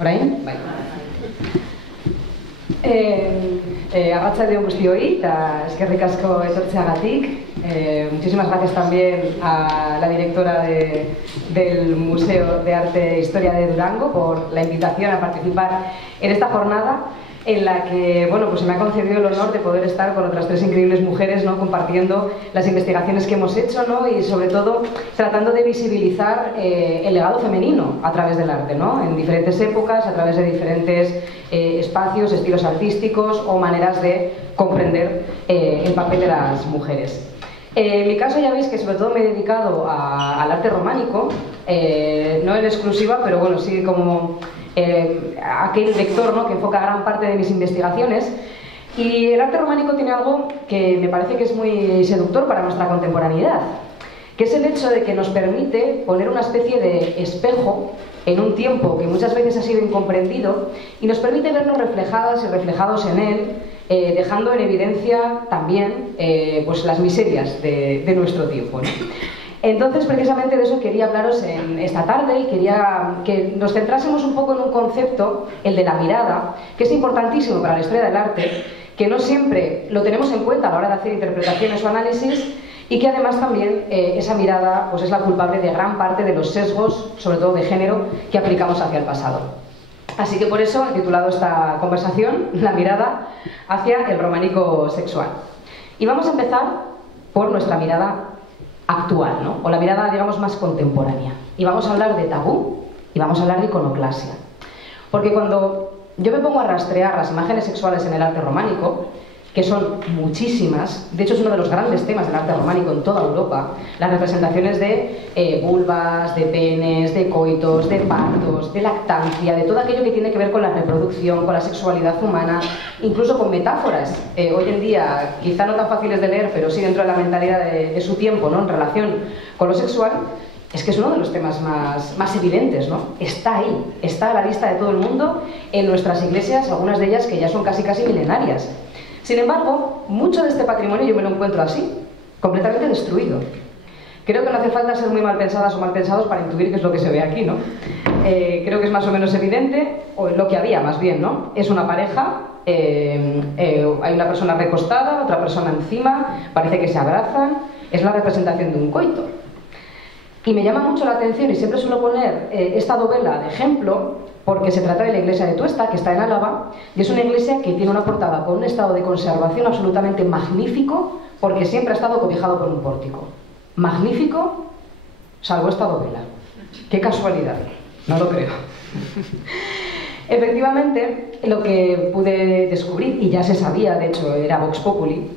Orain? Bai. Arratsaldeon guztioi, eta eskerrik asko etortzeagatik. Muchísimas gracias también a la directora del Museo de Arte e Historia de Durango por la invitación a participar en esta jornada en la que, bueno, pues se me ha concedido el honor de poder estar con otras tres increíbles mujeres, ¿no?, compartiendo las investigaciones que hemos hecho, ¿no?, y sobre todo tratando de visibilizar el legado femenino a través del arte, ¿no?, en diferentes épocas, a través de diferentes espacios, estilos artísticos o maneras de comprender el papel de las mujeres. En mi caso ya veis que sobre todo me he dedicado al arte románico, no en exclusiva, pero bueno, sí como aquel vector, ¿no?, que enfoca gran parte de mis investigaciones. Y el arte románico tiene algo que me parece que es muy seductor para nuestra contemporaneidad, que es el hecho de que nos permite poner una especie de espejo en un tiempo que muchas veces ha sido incomprendido y nos permite vernos reflejadas y reflejados en él, dejando en evidencia también pues las miserias de nuestro tiempo, ¿no? Entonces, precisamente de eso quería hablaros en esta tarde y quería que nos centrásemos un poco en un concepto, el de la mirada, que es importantísimo para la historia del arte, que no siempre lo tenemos en cuenta a la hora de hacer interpretaciones o análisis y que además también esa mirada pues es la culpable de gran parte de los sesgos, sobre todo de género, que aplicamos hacia el pasado. Así que por eso he titulado esta conversación La mirada hacia el románico sexual. Y vamos a empezar por nuestra mirada actual, ¿no?, o la mirada, digamos, más contemporánea. Y vamos a hablar de tabú y vamos a hablar de iconoclasia. Porque cuando yo me pongo a rastrear las imágenes sexuales en el arte románico, que son muchísimas, de hecho es uno de los grandes temas del arte románico en toda Europa, las representaciones de vulvas, de penes, de coitos, de partos, de lactancia, de todo aquello que tiene que ver con la reproducción, con la sexualidad humana, incluso con metáforas, hoy en día quizá no tan fáciles de leer, pero sí dentro de la mentalidad de su tiempo, ¿no?, en relación con lo sexual. Es que es uno de los temas más evidentes, ¿no? Está ahí, está a la vista de todo el mundo, en nuestras iglesias, algunas de ellas que ya son casi milenarias. Sin embargo, mucho de este patrimonio yo me lo encuentro así, completamente destruido. Creo que no hace falta ser muy mal pensadas o mal pensados para intuir qué es lo que se ve aquí, ¿no? Creo que es más o menos evidente, o lo que había más bien, ¿no? Es una pareja, hay una persona recostada, otra persona encima, parece que se abrazan, es la representación de un coito. Y me llama mucho la atención, y siempre suelo poner esta novela de ejemplo, porque se trata de la iglesia de Tuesta, que está en Álava, y es una iglesia que tiene una portada con un estado de conservación absolutamente magnífico, porque siempre ha estado cobijado por un pórtico. Magnífico, salvo esta novela. ¡Qué casualidad! No lo creo. Efectivamente, lo que pude descubrir, y ya se sabía, de hecho era Vox Populi,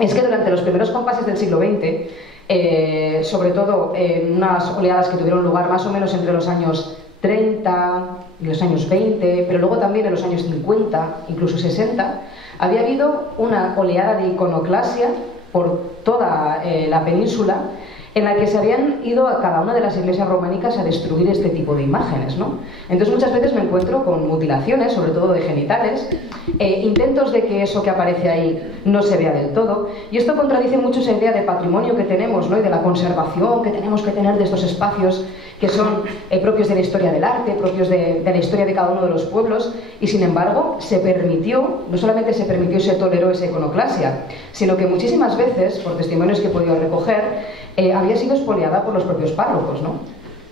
es que durante los primeros compases del siglo XX, sobre todo en unas oleadas que tuvieron lugar más o menos entre los años 30 y los años 20, pero luego también en los años 50, incluso 60, había habido una oleada de iconoclasia por toda la península, en la que se habían ido a cada una de las iglesias románicas a destruir este tipo de imágenes, ¿no? Entonces muchas veces me encuentro con mutilaciones, sobre todo de genitales, intentos de que eso que aparece ahí no se vea del todo, y esto contradice mucho esa idea de patrimonio que tenemos, ¿no?, y de la conservación que tenemos que tener de estos espacios que son propios de la historia del arte, propios de la historia de cada uno de los pueblos, y sin embargo se permitió, no solamente se permitió y se toleró esa iconoclasia, sino que muchísimas veces, por testimonios que he podido recoger, había sido expoliada por los propios párrocos, ¿no?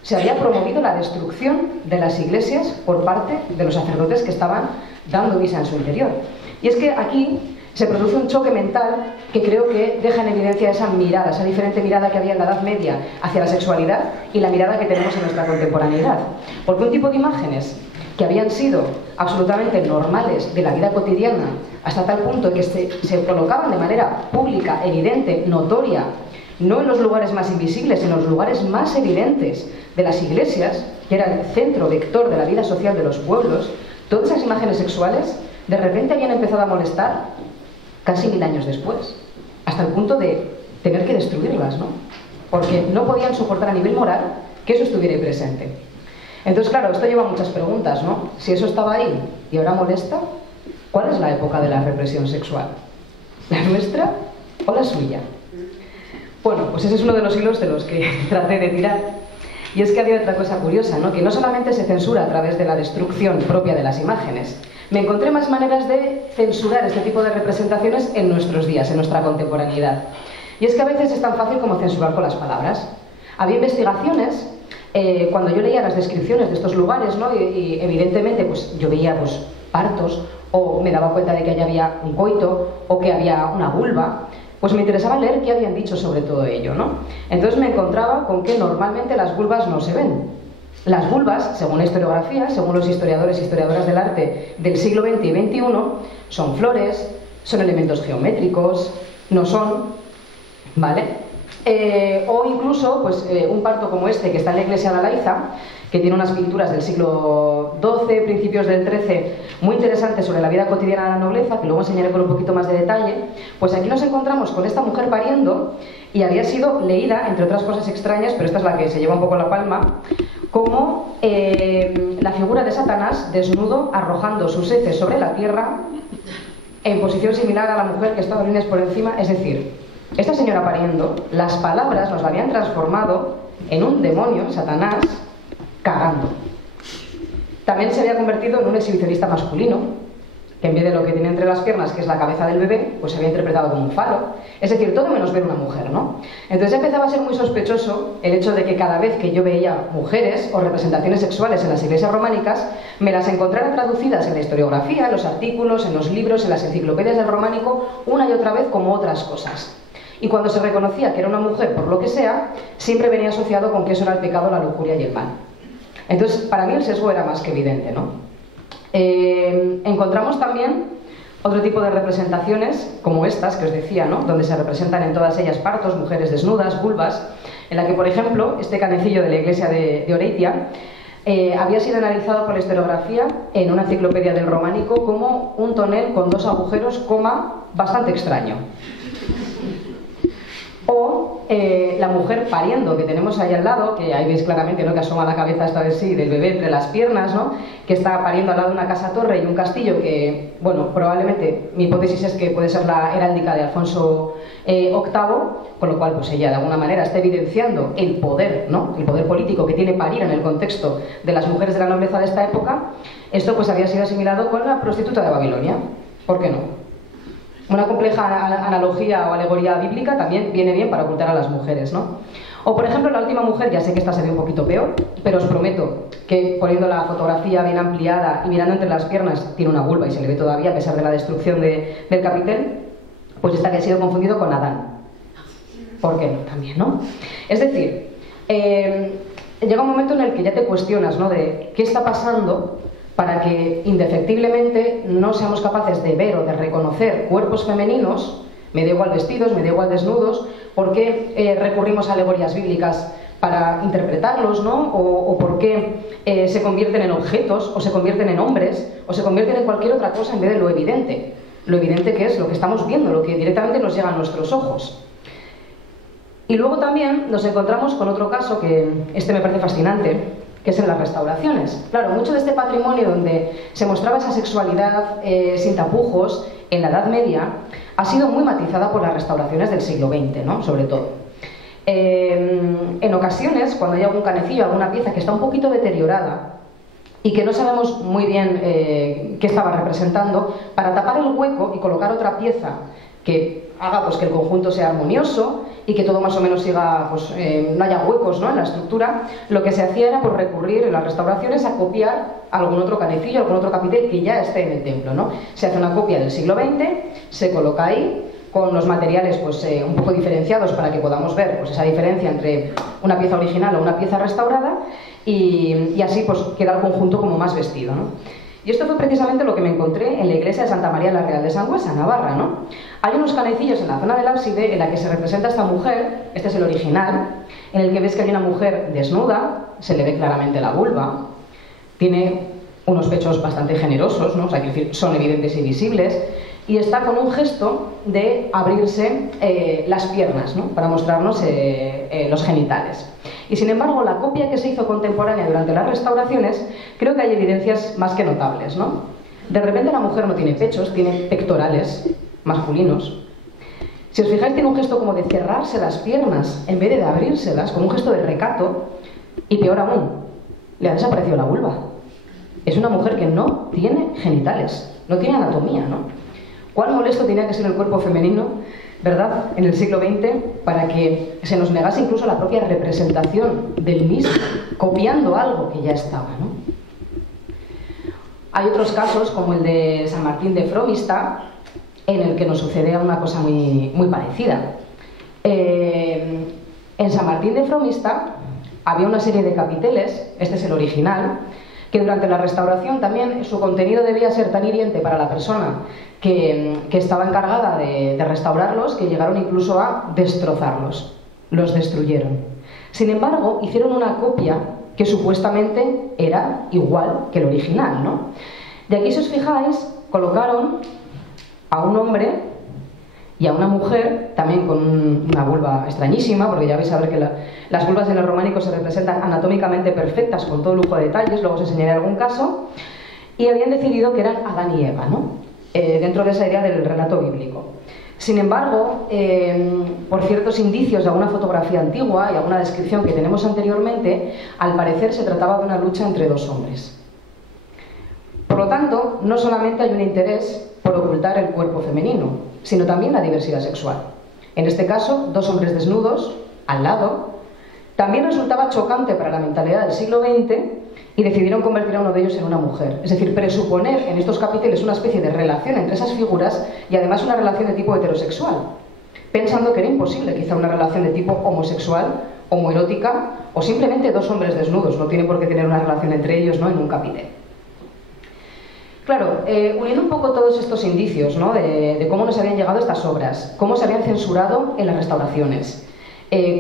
Se había promovido la destrucción de las iglesias por parte de los sacerdotes que estaban dando misa en su interior. Y es que aquí se produce un choque mental que creo que deja en evidencia esa mirada, esa diferente mirada que había en la Edad Media hacia la sexualidad y la mirada que tenemos en nuestra contemporaneidad. Porque un tipo de imágenes que habían sido absolutamente normales de la vida cotidiana, hasta tal punto que se colocaban de manera pública, evidente, notoria, no en los lugares más invisibles, sino en los lugares más evidentes de las iglesias, que era el centro vector de la vida social de los pueblos, todas esas imágenes sexuales de repente habían empezado a molestar casi 1000 años después, hasta el punto de tener que destruirlas, ¿no? Porque no podían soportar a nivel moral que eso estuviera ahí presente. Entonces, claro, esto lleva a muchas preguntas, ¿no? Si eso estaba ahí y ahora molesta, ¿cuál es la época de la represión sexual? ¿La nuestra o la suya? Bueno, pues ese es uno de los hilos de los que traté de tirar. Y es que había otra cosa curiosa, ¿no? Que no solamente se censura a través de la destrucción propia de las imágenes. Me encontré más maneras de censurar este tipo de representaciones en nuestros días, en nuestra contemporaneidad. Y es que a veces es tan fácil como censurar con las palabras. Había investigaciones, cuando yo leía las descripciones de estos lugares, ¿no? y evidentemente pues, yo veía pues, partos, o me daba cuenta de que allí había un coito, o que había una vulva, pues me interesaba leer qué habían dicho sobre todo ello, ¿no? Entonces me encontraba con que normalmente las vulvas no se ven. Las vulvas, según la historiografía, según los historiadores e historiadoras del arte del siglo XX y XXI, son flores, son elementos geométricos, no son, ¿vale? O incluso, pues, un parto como este que está en la iglesia de Alaiza, que tiene unas pinturas del siglo XII, principios del XIII, muy interesantes sobre la vida cotidiana de la nobleza, que luego enseñaré con un poquito más de detalle. Pues aquí nos encontramos con esta mujer pariendo, y había sido leída, entre otras cosas extrañas, pero esta es la que se lleva un poco la palma, como la figura de Satanás desnudo arrojando sus heces sobre la tierra en posición similar a la mujer que estaba líneas por encima. Es decir, esta señora pariendo, las palabras nos la habían transformado en un demonio, Satanás, cagando. También se había convertido en un exhibicionista masculino, que en vez de lo que tiene entre las piernas, que es la cabeza del bebé, pues se había interpretado como un falo. Es decir, todo menos ver una mujer, ¿no? Entonces empezaba a ser muy sospechoso el hecho de que cada vez que yo veía mujeres o representaciones sexuales en las iglesias románicas, me las encontrara traducidas en la historiografía, en los artículos, en los libros, en las enciclopedias del románico, una y otra vez como otras cosas. Y cuando se reconocía que era una mujer por lo que sea, siempre venía asociado con que eso era el pecado, la lujuria y el mal. Entonces, para mí el sesgo era más que evidente, ¿no? Encontramos también otro tipo de representaciones, como estas que os decía, ¿no? Donde se representan en todas ellas partos, mujeres desnudas, vulvas, en la que, por ejemplo, este canecillo de la iglesia de Oreitia había sido analizado por la historiografía en una enciclopedia del románico como un tonel con 2 agujeros, coma, bastante extraño. O la mujer pariendo, que tenemos ahí al lado, que ahí veis claramente, ¿no? Que asoma la cabeza esta vez sí del bebé entre las piernas, ¿no? Que está pariendo al lado de una casa-torre y un castillo que, bueno, probablemente mi hipótesis es que puede ser la heráldica de Alfonso VIII, con lo cual pues ella de alguna manera está evidenciando el poder, ¿no? El poder político que tiene parir en el contexto de las mujeres de la nobleza de esta época. Esto pues había sido asimilado con la prostituta de Babilonia. ¿Por qué no? Una compleja analogía o alegoría bíblica también viene bien para ocultar a las mujeres, ¿no? O, por ejemplo, la última mujer, ya sé que esta se ve un poquito peor, pero os prometo que poniendo la fotografía bien ampliada y mirando entre las piernas, tiene una vulva y se le ve todavía a pesar de la destrucción del capitel, pues esta que ha sido confundido con Adán. ¿Por qué no? También, ¿no? Es decir, llega un momento en el que ya te cuestionas, ¿no? De qué está pasando para que indefectiblemente no seamos capaces de ver o de reconocer cuerpos femeninos, me da igual vestidos, me da igual desnudos, por qué recurrimos a alegorías bíblicas para interpretarlos, ¿no? O por qué se convierten en objetos, o se convierten en hombres, o se convierten en cualquier otra cosa en vez de lo evidente que es lo que estamos viendo, lo que directamente nos llega a nuestros ojos. Y luego también nos encontramos con otro caso que este me parece fascinante, que es en las restauraciones. Claro, mucho de este patrimonio donde se mostraba esa sexualidad sin tapujos en la Edad Media ha sido muy matizada por las restauraciones del siglo XX, ¿no? Sobre todo. En ocasiones, cuando hay algún canecillo, alguna pieza que está un poquito deteriorada y que no sabemos muy bien qué estaba representando, para tapar el hueco y colocar otra pieza que haga pues, que el conjunto sea armonioso y que todo más o menos siga, pues, no haya huecos, ¿no? En la estructura, lo que se hacía era por recurrir en las restauraciones a copiar algún otro canecillo, algún otro capitel que ya esté en el templo, ¿no? Se hace una copia del siglo XX, se coloca ahí, con los materiales pues, un poco diferenciados para que podamos ver pues, esa diferencia entre una pieza original o una pieza restaurada y así pues, queda el conjunto como más vestido, ¿no? Y esto fue precisamente lo que me encontré en la iglesia de Santa María la Real de Sangüesa, Navarra, ¿no? Hay unos canecillos en la zona del ábside en la que se representa a esta mujer, este es el original, en el que ves que hay una mujer desnuda, se le ve claramente la vulva, tiene unos pechos bastante generosos, ¿no? O sea, que son evidentes y visibles, y está con un gesto de abrirse las piernas, ¿no? Para mostrarnos los genitales. Y sin embargo, la copia que se hizo contemporánea durante las restauraciones, creo que hay evidencias más que notables, ¿no? De repente la mujer no tiene pechos, tiene pectorales masculinos. Si os fijáis, tiene un gesto como de cerrarse las piernas en vez de abrírselas, como un gesto de recato. Y peor aún, le ha desaparecido la vulva. Es una mujer que no tiene genitales, no tiene anatomía, ¿no? ¿Cuán molesto tenía que ser el cuerpo femenino, verdad, en el siglo XX, para que se nos negase incluso la propia representación del mismo, copiando algo que ya estaba, ¿no? Hay otros casos, como el de San Martín de Fromista, en el que nos sucede una cosa muy parecida. En San Martín de Fromista había una serie de capiteles, este es el original, que durante la restauración también su contenido debía ser tan hiriente para la persona que estaba encargada de restaurarlos, que llegaron incluso a destrozarlos, los destruyeron. Sin embargo, hicieron una copia que supuestamente era igual que el original, ¿no? Y aquí, si os fijáis, colocaron a un hombre y a una mujer, también con una vulva extrañísima, porque ya vais a ver que las vulvas en el románico se representan anatómicamente perfectas, con todo lujo de detalles, luego os enseñaré algún caso, y habían decidido que eran Adán y Eva, ¿no? Dentro de esa idea del relato bíblico. Sin embargo, por ciertos indicios de alguna fotografía antigua y alguna descripción que tenemos anteriormente, al parecer se trataba de una lucha entre dos hombres. Por lo tanto, no solamente hay un interés por ocultar el cuerpo femenino, sino también la diversidad sexual. En este caso, dos hombres desnudos, al lado, también resultaba chocante para la mentalidad del siglo XX y decidieron convertir a uno de ellos en una mujer. Es decir, presuponer en estos capítulos una especie de relación entre esas figuras y además una relación de tipo heterosexual, pensando que era imposible quizá una relación de tipo homosexual, homoerótica o simplemente dos hombres desnudos. No tiene por qué tener una relación entre ellos, ¿no?, en un capítulo. Claro, uniendo un poco todos estos indicios, ¿no?, de cómo nos habían llegado estas obras, cómo se habían censurado en las restauraciones,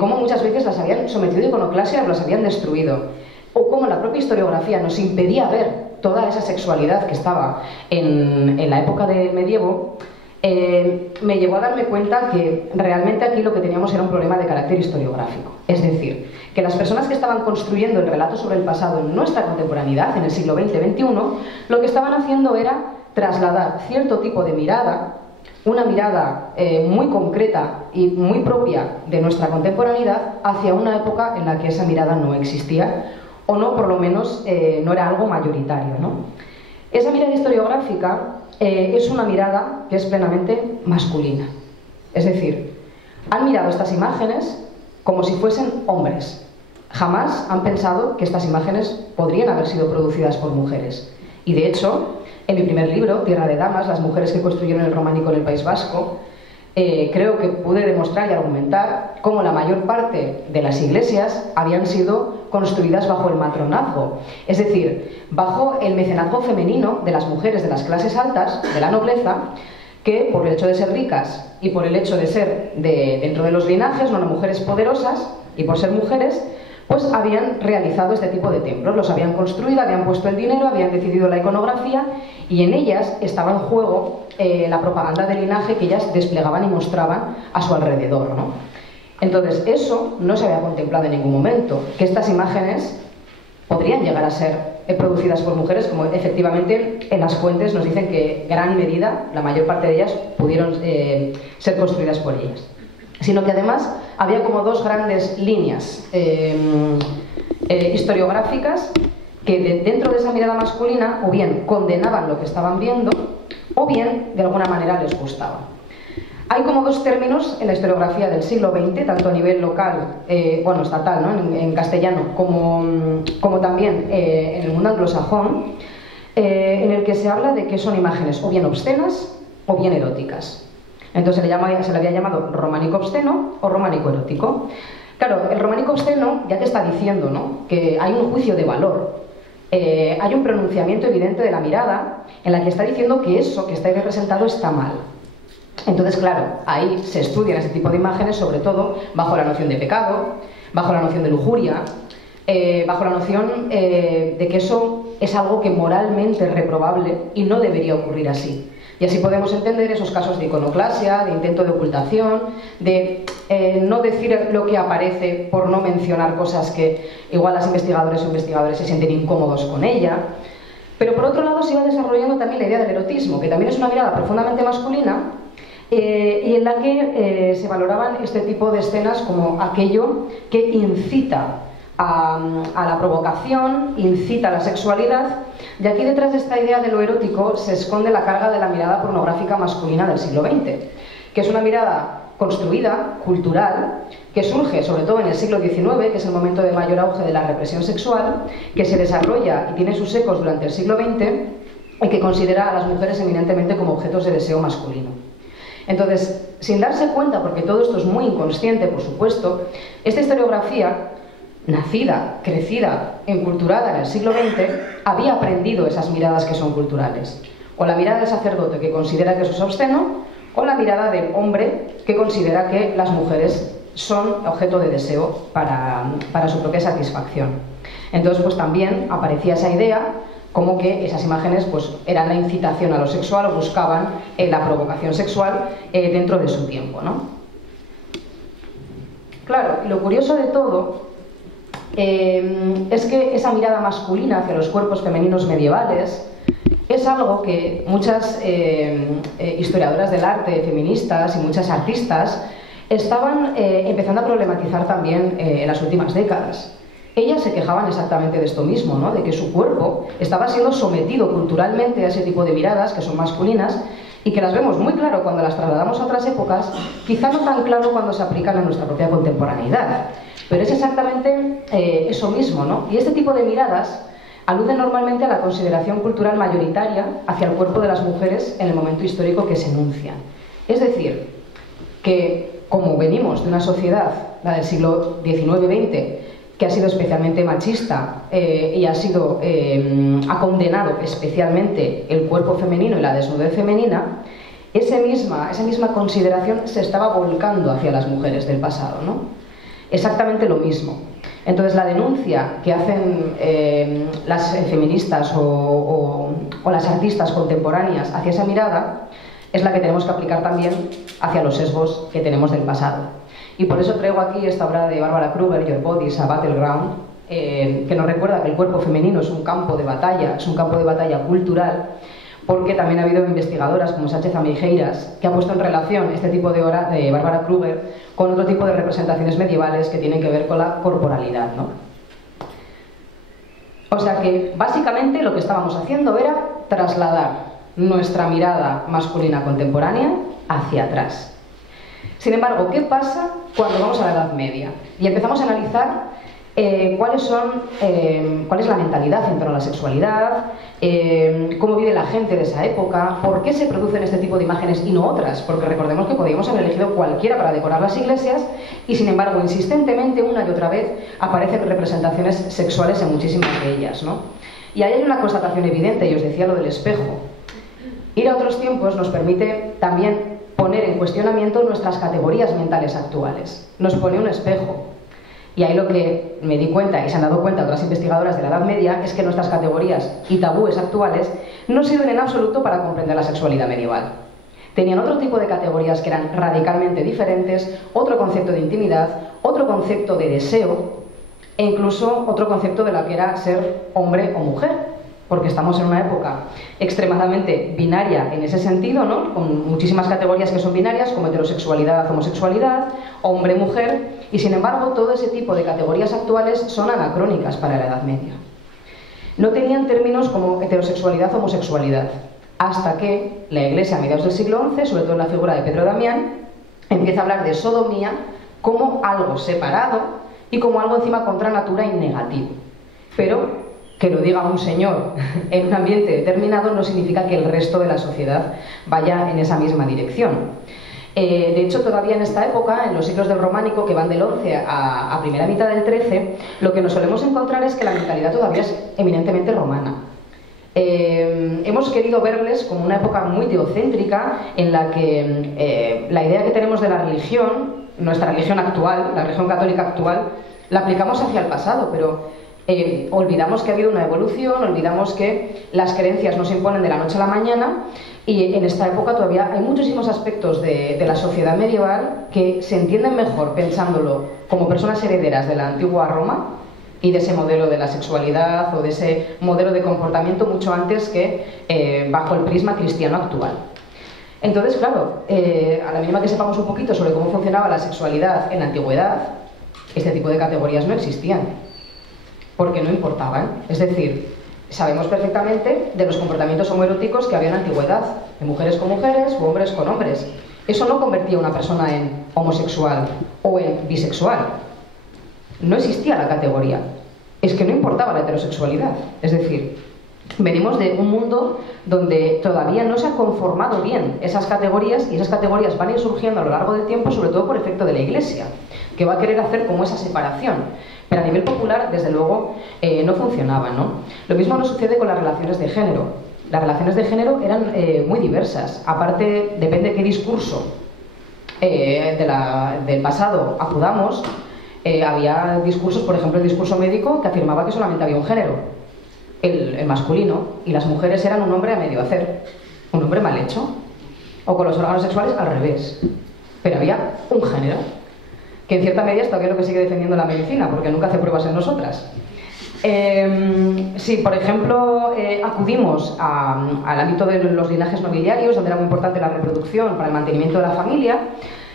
cómo muchas veces las habían sometido a iconoclasia o las habían destruido, o cómo la propia historiografía nos impedía ver toda esa sexualidad que estaba en la época del medievo, me llevó a darme cuenta que realmente aquí lo que teníamos era un problema de carácter historiográfico. Es decir, que las personas que estaban construyendo el relato sobre el pasado en nuestra contemporaneidad, en el siglo XX-XXI, lo que estaban haciendo era trasladar cierto tipo de mirada, una mirada muy concreta y muy propia de nuestra contemporaneidad, hacia una época en la que esa mirada no existía, o no, por lo menos, no era algo mayoritario, ¿no? Esa mirada historiográfica es una mirada que es plenamente masculina. Es decir, han mirado estas imágenes como si fuesen hombres. Jamás han pensado que estas imágenes podrían haber sido producidas por mujeres. Y de hecho, en mi primer libro, Tierra de Damas, las mujeres que construyeron el románico en el País Vasco, creo que pude demostrar y argumentar cómo la mayor parte de las iglesias habían sido construidas bajo el matronazgo, es decir, bajo el mecenazgo femenino de las mujeres de las clases altas, de la nobleza, que por el hecho de ser ricas y por el hecho de ser dentro de los linajes, no mujeres poderosas, y por ser mujeres, pues habían realizado este tipo de templos, los habían construido, habían puesto el dinero, habían decidido la iconografía, y en ellas estaba en juego la propaganda del linaje que ellas desplegaban y mostraban a su alrededor, ¿no? Entonces, eso no se había contemplado en ningún momento, que estas imágenes podrían llegar a ser producidas por mujeres, como efectivamente en las fuentes nos dicen que gran medida, la mayor parte de ellas, pudieron ser construidas por ellas. Sino que además había como dos grandes líneas historiográficas que dentro de esa mirada masculina o bien condenaban lo que estaban viendo o bien de alguna manera les gustaba. Hay como dos términos en la historiografía del siglo XX, tanto a nivel local, bueno, estatal, ¿no?, en castellano, como también en el mundo anglosajón, en el que se habla de que son imágenes o bien obscenas o bien eróticas. Entonces se le había llamado románico obsceno o románico erótico. Claro, el románico obsceno ya te está diciendo, ¿no?, que hay un juicio de valor, hay un pronunciamiento evidente de la mirada en la que está diciendo que eso que está ahí representado está mal. Entonces, claro, ahí se estudian ese tipo de imágenes, sobre todo bajo la noción de pecado, bajo la noción de lujuria, bajo la noción de que eso es algo que moralmente es reprobable y no debería ocurrir así. Y así podemos entender esos casos de iconoclasia, de intento de ocultación, de no decir lo que aparece por no mencionar cosas que igual las investigadoras o investigadores se sienten incómodos con ella. Pero por otro lado se iba desarrollando también la idea del erotismo, que también es una mirada profundamente masculina, y en la que se valoraban este tipo de escenas como aquello que incita a la provocación, incita a la sexualidad, y aquí detrás de esta idea de lo erótico se esconde la carga de la mirada pornográfica masculina del siglo XX, que es una mirada construida, cultural, que surge sobre todo en el siglo XIX, que es el momento de mayor auge de la represión sexual, que se desarrolla y tiene sus ecos durante el siglo XX y que considera a las mujeres eminentemente como objetos de deseo masculino. Entonces, sin darse cuenta, porque todo esto es muy inconsciente, por supuesto, esta historiografía, nacida, crecida, enculturada en el siglo XX, había aprendido esas miradas que son culturales. O la mirada del sacerdote, que considera que eso es obsceno, o la mirada del hombre, que considera que las mujeres son objeto de deseo para su propia satisfacción. Entonces, pues también aparecía esa idea como que esas imágenes pues, eran la incitación a lo sexual o buscaban la provocación sexual dentro de su tiempo, ¿no? Claro, lo curioso de todo es que esa mirada masculina hacia los cuerpos femeninos medievales es algo que muchas historiadoras del arte, feministas y muchas artistas estaban empezando a problematizar también en las últimas décadas. Ellas se quejaban exactamente de esto mismo, ¿no? De que su cuerpo estaba siendo sometido culturalmente a ese tipo de miradas que son masculinas y que las vemos muy claro cuando las trasladamos a otras épocas, quizá no tan claro cuando se aplican a nuestra propia contemporaneidad. Pero es exactamente eso mismo, ¿no? Y este tipo de miradas alude normalmente a la consideración cultural mayoritaria hacia el cuerpo de las mujeres en el momento histórico que se enuncia. Es decir, que como venimos de una sociedad, la del siglo XIX-XX, que ha sido especialmente machista y ha condenado especialmente el cuerpo femenino y la desnudez femenina, esa misma consideración se estaba volcando hacia las mujeres del pasado, ¿no? Exactamente lo mismo. Entonces la denuncia que hacen las feministas o las artistas contemporáneas hacia esa mirada es la que tenemos que aplicar también hacia los sesgos que tenemos del pasado. Y por eso traigo aquí esta obra de Barbara Kruger, Your Body is a Battleground, que nos recuerda que el cuerpo femenino es un campo de batalla, cultural, porque también ha habido investigadoras como Sánchez Amijeiras que ha puesto en relación este tipo de obra de Barbara Kruger con otro tipo de representaciones medievales que tienen que ver con la corporalidad, ¿no? O sea que básicamente lo que estábamos haciendo era trasladar nuestra mirada masculina contemporánea hacia atrás. Sin embargo, ¿qué pasa cuando vamos a la Edad Media? Y empezamos a analizar cuál es la mentalidad en torno a la sexualidad, cómo vive la gente de esa época, por qué se producen este tipo de imágenes y no otras, porque recordemos que podíamos haber elegido cualquiera para decorar las iglesias y sin embargo insistentemente una y otra vez aparecen representaciones sexuales en muchísimas de ellas, ¿no? Y ahí hay una constatación evidente, y os decía lo del espejo. Ir a otros tiempos nos permite también poner en cuestionamiento nuestras categorías mentales actuales. Nos pone un espejo. Y ahí lo que me di cuenta, y se han dado cuenta otras investigadoras de la Edad Media, es que nuestras categorías y tabúes actuales no sirven en absoluto para comprender la sexualidad medieval. Tenían otro tipo de categorías que eran radicalmente diferentes, otro concepto de intimidad, otro concepto de deseo, e incluso otro concepto de lo que era ser hombre o mujer. Porque estamos en una época extremadamente binaria en ese sentido, ¿no? Con muchísimas categorías que son binarias, como heterosexualidad, homosexualidad, hombre-mujer, y sin embargo todo ese tipo de categorías actuales son anacrónicas para la Edad Media. No tenían términos como heterosexualidad, homosexualidad, hasta que la Iglesia a mediados del siglo XI, sobre todo en la figura de Pedro Damián, empieza a hablar de sodomía como algo separado y como algo encima contra natura y negativo. Pero que lo diga un señor en un ambiente determinado no significa que el resto de la sociedad vaya en esa misma dirección. De hecho, todavía en esta época, en los siglos del románico, que van del 11 a primera mitad del 13, lo que nos solemos encontrar es que la mentalidad todavía es eminentemente romana. Hemos querido verles como una época muy teocéntrica en la que la idea que tenemos de la religión, nuestra religión actual, la religión católica actual, la aplicamos hacia el pasado, pero olvidamos que ha habido una evolución, olvidamos que las creencias no se imponen de la noche a la mañana y en esta época todavía hay muchísimos aspectos de la sociedad medieval que se entienden mejor pensándolo como personas herederas de la antigua Roma y de ese modelo de la sexualidad o de ese modelo de comportamiento mucho antes que bajo el prisma cristiano actual. Entonces, claro, a la mínima que sepamos un poquito sobre cómo funcionaba la sexualidad en la antigüedad, este tipo de categorías no existían. porque no importaban. Es decir, sabemos perfectamente de los comportamientos homoeróticos que había en la antigüedad, de mujeres con mujeres u hombres con hombres. Eso no convertía a una persona en homosexual o en bisexual. No existía la categoría. Es que no importaba la heterosexualidad. Es decir, venimos de un mundo donde todavía no se han conformado bien esas categorías, y esas categorías van a ir surgiendo a lo largo del tiempo, sobre todo por efecto de la Iglesia, que va a querer hacer como esa separación. Pero a nivel popular, desde luego, no funcionaba, ¿no? Lo mismo nos sucede con las relaciones de género. Las relaciones de género eran muy diversas. Aparte, depende de qué discurso del pasado acudamos, había discursos, por ejemplo, el discurso médico, que afirmaba que solamente había un género, el masculino, y las mujeres eran un hombre a medio hacer, un hombre mal hecho, o con los órganos sexuales al revés. Pero había un género, que en cierta medida es todavía lo que sigue defendiendo la medicina, porque nunca hace pruebas en nosotras. Si, por ejemplo, acudimos al ámbito de los linajes nobiliarios, donde era muy importante la reproducción para el mantenimiento de la familia,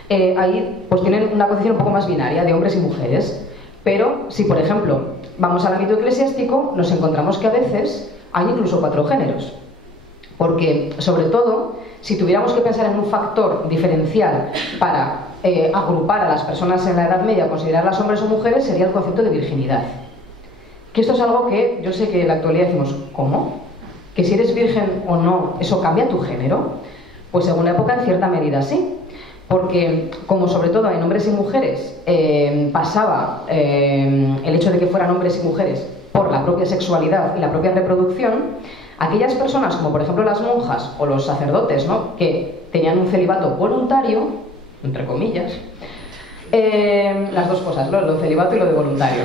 ahí pues tienen una concepción un poco más binaria de hombres y mujeres. Pero si, por ejemplo, vamos al ámbito eclesiástico, nos encontramos que a veces hay incluso 4 géneros. Porque, sobre todo, si tuviéramos que pensar en un factor diferencial para agrupar a las personas en la Edad Media, considerarlas hombres o mujeres, sería el concepto de virginidad. Que esto es algo que yo sé que en la actualidad decimos, ¿cómo? ¿Que si eres virgen o no, eso cambia tu género? Pues según la época, en cierta medida sí. Porque, como sobre todo en hombres y mujeres pasaba el hecho de que fueran hombres y mujeres por la propia sexualidad y la propia reproducción, aquellas personas, como por ejemplo las monjas o los sacerdotes, ¿no?, que tenían un celibato voluntario, entre comillas, las dos cosas, ¿no?, lo de celibato y lo de voluntario.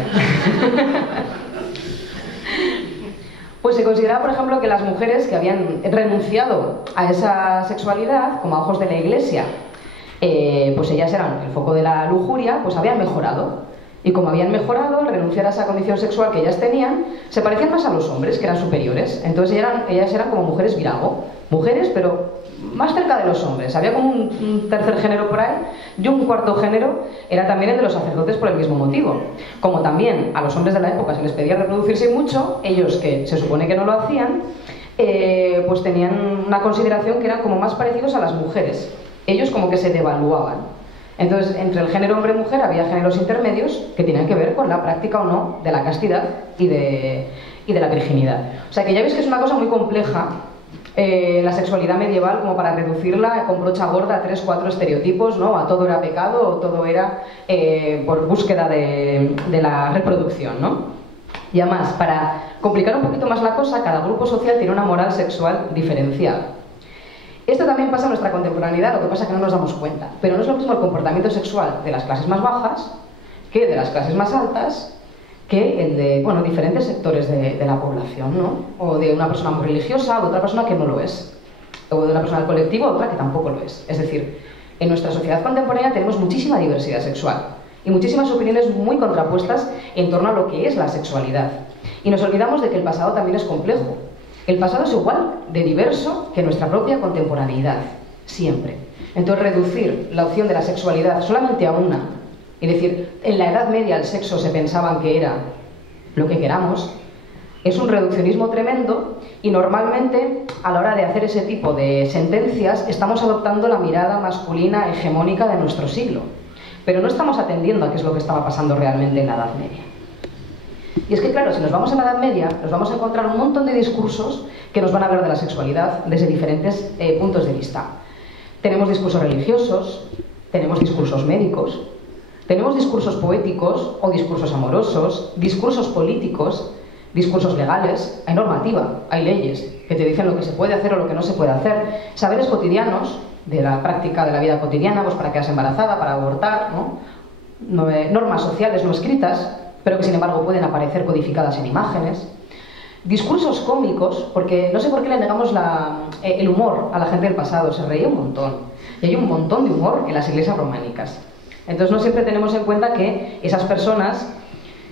Pues se consideraba, por ejemplo, que las mujeres que habían renunciado a esa sexualidad, como a ojos de la Iglesia, pues ellas eran el foco de la lujuria, pues habían mejorado. Y como habían mejorado, al renunciar a esa condición sexual que ellas tenían, se parecían más a los hombres, que eran superiores. Entonces ellas eran como mujeres virago, mujeres, pero más cerca de los hombres. Había como un tercer género por ahí, y un cuarto género era también el de los sacerdotes por el mismo motivo. Como también a los hombres de la época se les pedía reproducirse mucho, ellos, que se supone que no lo hacían, pues tenían una consideración que eran como más parecidos a las mujeres. Ellos como que se devaluaban. Entonces, entre el género hombre-mujer había géneros intermedios que tenían que ver con la práctica o no de la castidad y de la virginidad. O sea que ya veis que es una cosa muy compleja la sexualidad medieval, como para reducirla con brocha gorda a 3 o 4 estereotipos, ¿no? A todo era pecado o todo era por búsqueda de la reproducción, ¿no? Y además, para complicar un poquito más la cosa, cada grupo social tiene una moral sexual diferenciada. Esto también pasa en nuestra contemporaneidad, lo que pasa es que no nos damos cuenta. Pero no es lo mismo el comportamiento sexual de las clases más bajas que de las clases más altas, que el de, bueno, diferentes sectores de la población, ¿no? O de una persona muy religiosa o de otra persona que no lo es. O de una persona del colectivo a otra que tampoco lo es. Es decir, en nuestra sociedad contemporánea tenemos muchísima diversidad sexual y muchísimas opiniones muy contrapuestas en torno a lo que es la sexualidad. Y nos olvidamos de que el pasado también es complejo. El pasado es igual de diverso que nuestra propia contemporaneidad, siempre. Entonces, reducir la opción de la sexualidad solamente a una, y decir, en la Edad Media el sexo se pensaban que era lo que queramos, es un reduccionismo tremendo, y normalmente, a la hora de hacer ese tipo de sentencias, estamos adoptando la mirada masculina hegemónica de nuestro siglo. Pero no estamos atendiendo a qué es lo que estaba pasando realmente en la Edad Media. Y es que, claro, si nos vamos a la Edad Media, nos vamos a encontrar un montón de discursos que nos van a hablar de la sexualidad desde diferentes puntos de vista. Tenemos discursos religiosos, tenemos discursos médicos, tenemos discursos poéticos o discursos amorosos, discursos políticos, discursos legales, hay normativa, hay leyes que te dicen lo que se puede hacer o lo que no se puede hacer, saberes cotidianos de la práctica de la vida cotidiana, pues para quedarse embarazada, para abortar, ¿no? Normas sociales no escritas, pero que sin embargo pueden aparecer codificadas en imágenes. Discursos cómicos, porque no sé por qué le negamos el humor a la gente del pasado, se reía un montón. Y hay un montón de humor en las iglesias románicas. Entonces no siempre tenemos en cuenta que esas personas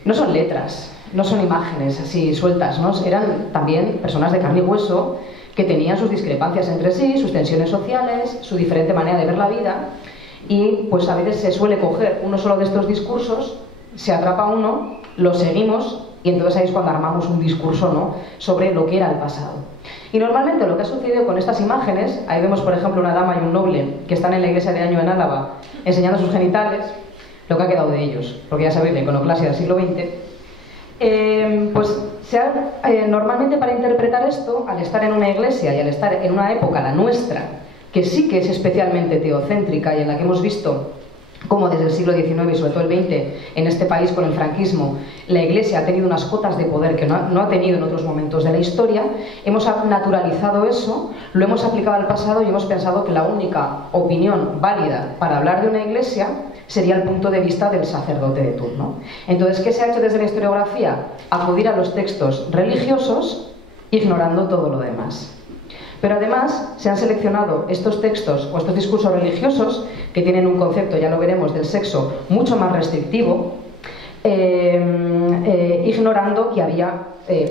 no son letras, no son imágenes así sueltas, ¿no? Eran también personas de carne y hueso que tenían sus discrepancias entre sí, sus tensiones sociales, su diferente manera de ver la vida, y pues a veces se suele coger uno solo de estos discursos, se atrapa uno, lo seguimos y entonces ahí es cuando armamos un discurso, ¿no?, sobre lo que era el pasado. Y normalmente lo que ha sucedido con estas imágenes, ahí vemos por ejemplo una dama y un noble que están en la iglesia de Año en Álava enseñando sus genitales, lo que ha quedado de ellos, porque ya sabéis, la iconoclasia del siglo XX, normalmente para interpretar esto, al estar en una iglesia y al estar en una época, la nuestra, que sí que es especialmente teocéntrica y en la que hemos visto cómo desde el siglo XIX y sobre todo el XX, en este país con el franquismo, la Iglesia ha tenido unas cotas de poder que no ha tenido en otros momentos de la historia, hemos naturalizado eso, lo hemos aplicado al pasado y hemos pensado que la única opinión válida para hablar de una Iglesia sería el punto de vista del sacerdote de turno. Entonces, ¿qué se ha hecho desde la historiografía? Acudir a los textos religiosos ignorando todo lo demás. Pero además se han seleccionado estos textos o estos discursos religiosos que tienen un concepto, ya lo veremos, del sexo mucho más restrictivo, ignorando que había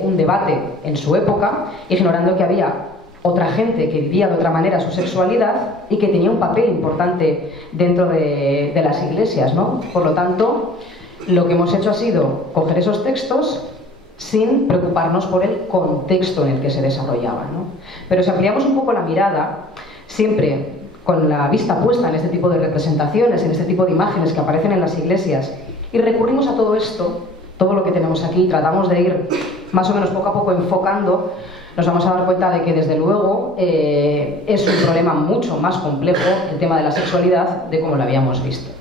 un debate en su época, ignorando que había otra gente que vivía de otra manera su sexualidad y que tenía un papel importante dentro de las iglesias, ¿no? Por lo tanto, lo que hemos hecho ha sido coger esos textos sin preocuparnos por el contexto en el que se desarrollaban, ¿no? Pero si ampliamos un poco la mirada, siempre con la vista puesta en este tipo de representaciones, en este tipo de imágenes que aparecen en las iglesias, y recurrimos a todo esto, todo lo que tenemos aquí, tratamos de ir más o menos poco a poco enfocando, nos vamos a dar cuenta de que desde luego es un problema mucho más complejo el tema de la sexualidad de como lo habíamos visto.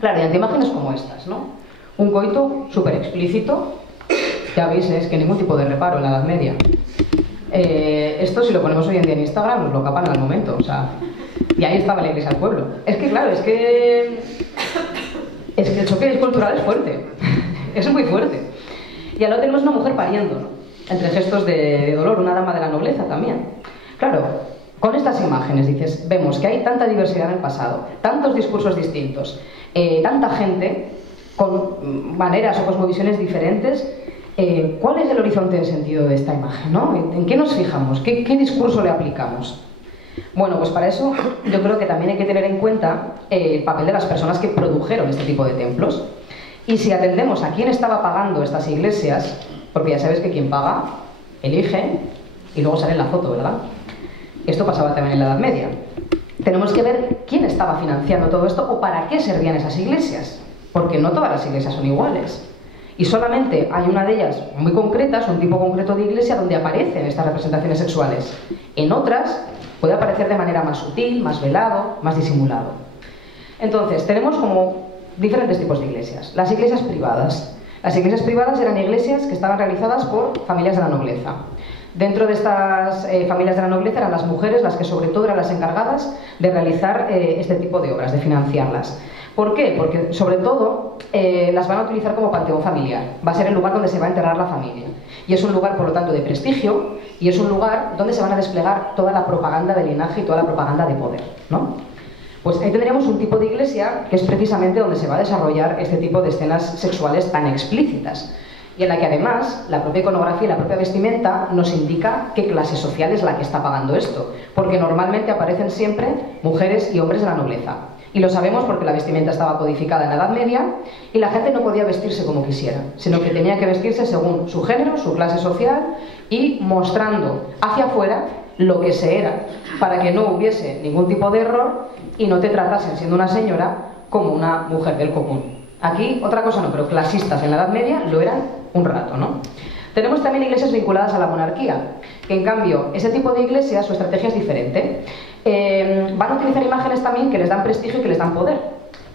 Claro, y ante imágenes como estas, ¿no? Un coito súper explícito. Ya veis, es que ningún tipo de reparo en la Edad Media. Esto si lo ponemos hoy en día en Instagram nos lo capan al momento, o sea, y ahí estaba la iglesia del pueblo. Es que claro, es que el choque cultural es fuerte, es muy fuerte. Y al lado tenemos una mujer pariendo, ¿no?, entre gestos de dolor, una dama de la nobleza también. Claro, con estas imágenes dices, vemos que hay tanta diversidad en el pasado, tantos discursos distintos, tanta gente con maneras o cosmovisiones diferentes. ¿Cuál es el horizonte de sentido de esta imagen, ¿no? ¿En qué nos fijamos? ¿Qué discurso le aplicamos? Bueno, pues para eso yo creo que también hay que tener en cuenta el papel de las personas que produjeron este tipo de templos. Y si atendemos a quién estaba pagando estas iglesias, porque ya sabes que quien paga, elige, y luego sale en la foto, ¿verdad? Esto pasaba también en la Edad Media. Tenemos que ver quién estaba financiando todo esto o para qué servían esas iglesias, porque no todas las iglesias son iguales. Y solamente hay una de ellas muy concreta, es un tipo concreto de iglesia donde aparecen estas representaciones sexuales. En otras puede aparecer de manera más sutil, más velado, más disimulado. Entonces, tenemos como diferentes tipos de iglesias. Las iglesias privadas. Las iglesias privadas eran iglesias que estaban realizadas por familias de la nobleza. Dentro de estas familias de la nobleza eran las mujeres las que sobre todo eran las encargadas de realizar este tipo de obras, de financiarlas. ¿Por qué? Porque sobre todo las van a utilizar como panteón familiar. Va a ser el lugar donde se va a enterrar la familia. Y es un lugar, por lo tanto, de prestigio y es un lugar donde se van a desplegar toda la propaganda de linaje y toda la propaganda de poder, ¿no? Pues ahí tendríamos un tipo de iglesia que es precisamente donde se va a desarrollar este tipo de escenas sexuales tan explícitas. Y en la que además la propia iconografía y la propia vestimenta nos indica qué clase social es la que está pagando esto. Porque normalmente aparecen siempre mujeres y hombres de la nobleza. Y lo sabemos porque la vestimenta estaba codificada en la Edad Media y la gente no podía vestirse como quisiera, sino que tenía que vestirse según su género, su clase social y mostrando hacia afuera lo que se era, para que no hubiese ningún tipo de error y no te tratasen, siendo una señora, como una mujer del común. Aquí otra cosa no, pero clasistas en la Edad Media lo eran un rato, ¿no? Tenemos también iglesias vinculadas a la monarquía, que en cambio, ese tipo de iglesias, su estrategia es diferente. Van a utilizar imágenes también que les dan prestigio y que les dan poder,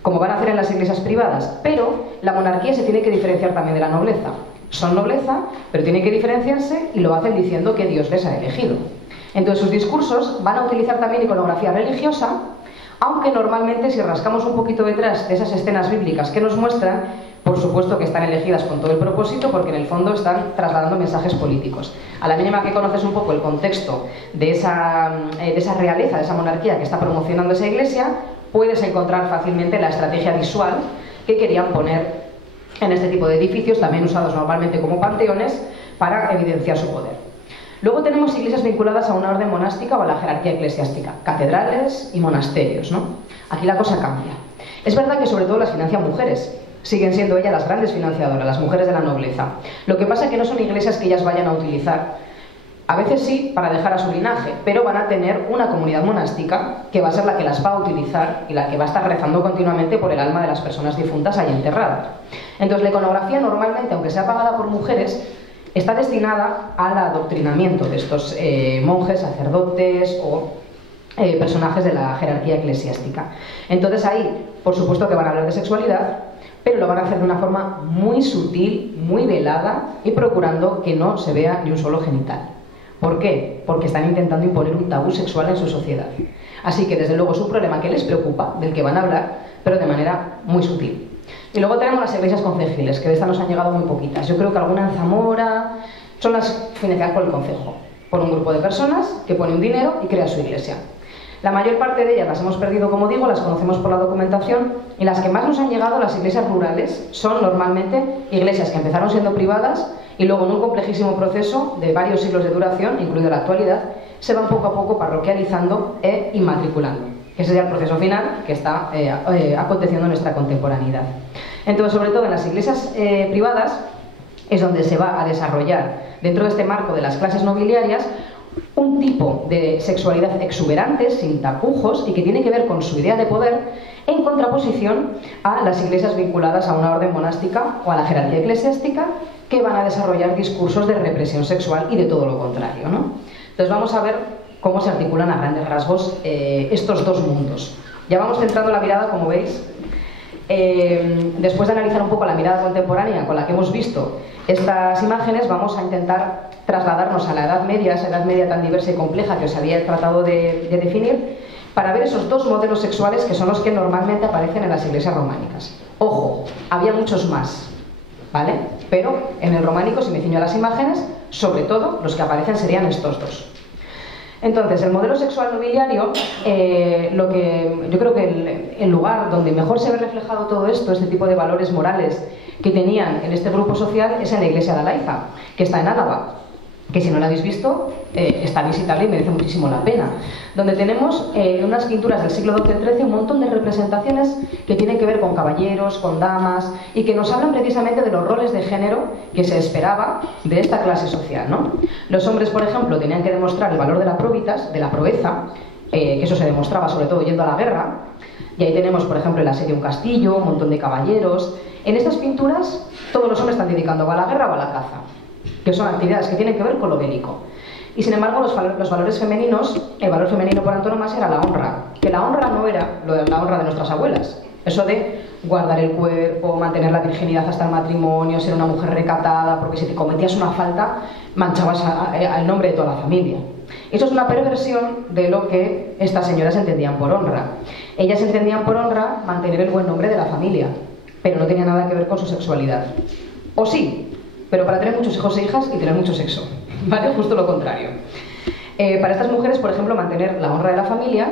como van a hacer en las iglesias privadas, pero la monarquía se tiene que diferenciar también de la nobleza. Son nobleza, pero tienen que diferenciarse y lo hacen diciendo que Dios les ha elegido. Entonces sus discursos van a utilizar también iconografía religiosa, aunque normalmente si rascamos un poquito detrás de esas escenas bíblicas que nos muestran, por supuesto que están elegidas con todo el propósito porque en el fondo están trasladando mensajes políticos. A la mínima que conoces un poco el contexto de esa realeza, de esa monarquía que está promocionando esa iglesia, puedes encontrar fácilmente la estrategia visual que querían poner en este tipo de edificios, también usados normalmente como panteones, para evidenciar su poder. Luego tenemos iglesias vinculadas a una orden monástica o a la jerarquía eclesiástica, catedrales y monasterios, ¿no? Aquí la cosa cambia. Es verdad que sobre todo las financian mujeres, siguen siendo ellas las grandes financiadoras, las mujeres de la nobleza. Lo que pasa es que no son iglesias que ellas vayan a utilizar. A veces sí, para dejar a su linaje, pero van a tener una comunidad monástica que va a ser la que las va a utilizar y la que va a estar rezando continuamente por el alma de las personas difuntas ahí enterradas. Entonces, la iconografía normalmente, aunque sea pagada por mujeres, está destinada al adoctrinamiento de estos monjes, sacerdotes o personajes de la jerarquía eclesiástica. Entonces ahí, por supuesto que van a hablar de sexualidad, pero lo van a hacer de una forma muy sutil, muy velada y procurando que no se vea ni un solo genital. ¿Por qué? Porque están intentando imponer un tabú sexual en su sociedad. Así que desde luego es un problema que les preocupa, del que van a hablar, pero de manera muy sutil. Y luego tenemos las iglesias concejiles, que de estas nos han llegado muy poquitas. Yo creo que alguna en Zamora son las financiadas por el concejo, por un grupo de personas que pone un dinero y crea su iglesia. La mayor parte de ellas las hemos perdido, como digo, las conocemos por la documentación, y las que más nos han llegado, las iglesias rurales, son normalmente iglesias que empezaron siendo privadas y luego en un complejísimo proceso de varios siglos de duración, incluido la actualidad, se van poco a poco parroquializando e inmatriculando. Ese sería el proceso final que está aconteciendo en nuestra contemporaneidad. Entonces, sobre todo en las iglesias privadas, es donde se va a desarrollar, dentro de este marco de las clases nobiliarias, un tipo de sexualidad exuberante, sin tapujos, y que tiene que ver con su idea de poder, en contraposición a las iglesias vinculadas a una orden monástica o a la jerarquía eclesiástica, que van a desarrollar discursos de represión sexual y de todo lo contrario, ¿no? Entonces vamos a ver cómo se articulan a grandes rasgos estos dos mundos. Ya vamos centrando la mirada, como veis. Después de analizar un poco la mirada contemporánea con la que hemos visto estas imágenes, vamos a intentar trasladarnos a la Edad Media, esa Edad Media tan diversa y compleja que os había tratado de definir, para ver esos dos modelos sexuales que son los que normalmente aparecen en las iglesias románicas. Ojo, había muchos más, ¿vale? Pero en el románico, si me ciño a las imágenes, sobre todo los que aparecen serían estos dos. Entonces, el modelo sexual nobiliario, yo creo que el lugar donde mejor se ve reflejado todo esto, este tipo de valores morales que tenían en este grupo social, es en la iglesia de Alaiza, que está en Álava, que si no la habéis visto, está visitable y merece muchísimo la pena, donde tenemos unas pinturas del siglo XII y XIII, un montón de representaciones que tienen que ver con caballeros, con damas, y que nos hablan precisamente de los roles de género que se esperaba de esta clase social, ¿no? Los hombres, por ejemplo, tenían que demostrar el valor de la probitas, de la proeza, que eso se demostraba sobre todo yendo a la guerra, y ahí tenemos, por ejemplo, el asedio a un castillo, un montón de caballeros. En estas pinturas todos los hombres están dedicando o a la guerra o a la caza, que son actividades que tienen que ver con lo bélico. Y sin embargo, los valores femeninos, el valor femenino por antonomasia era la honra, que la honra no era la honra de nuestras abuelas, eso de guardar el cuerpo, mantener la virginidad hasta el matrimonio, ser una mujer recatada, porque si te cometías una falta, manchabas el nombre de toda la familia. Eso es una perversión de lo que estas señoras entendían por honra. Ellas entendían por honra mantener el buen nombre de la familia, pero no tenía nada que ver con su sexualidad. O sí, pero para tener muchos hijos e hijas y tener mucho sexo, ¿vale? Justo lo contrario. Para estas mujeres, por ejemplo, mantener la honra de la familia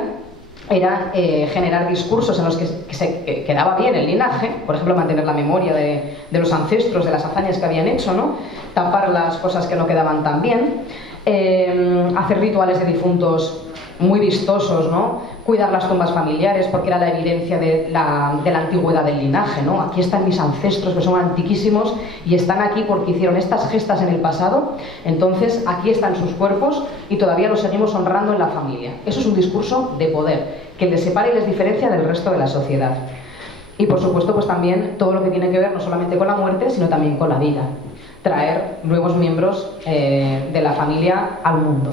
era generar discursos en los que se quedaba bien el linaje, por ejemplo, mantener la memoria de los ancestros, de las hazañas que habían hecho, ¿no? Tapar las cosas que no quedaban tan bien, hacer rituales de difuntos muy vistosos, ¿no? Cuidar las tumbas familiares, porque era la evidencia de la antigüedad del linaje, ¿no? Aquí están mis ancestros, que son antiquísimos, y están aquí porque hicieron estas gestas en el pasado, entonces aquí están sus cuerpos y todavía los seguimos honrando en la familia. Eso es un discurso de poder, que les separa y les diferencia del resto de la sociedad. Y por supuesto, pues también todo lo que tiene que ver no solamente con la muerte, sino también con la vida. Traer nuevos miembros de la familia al mundo,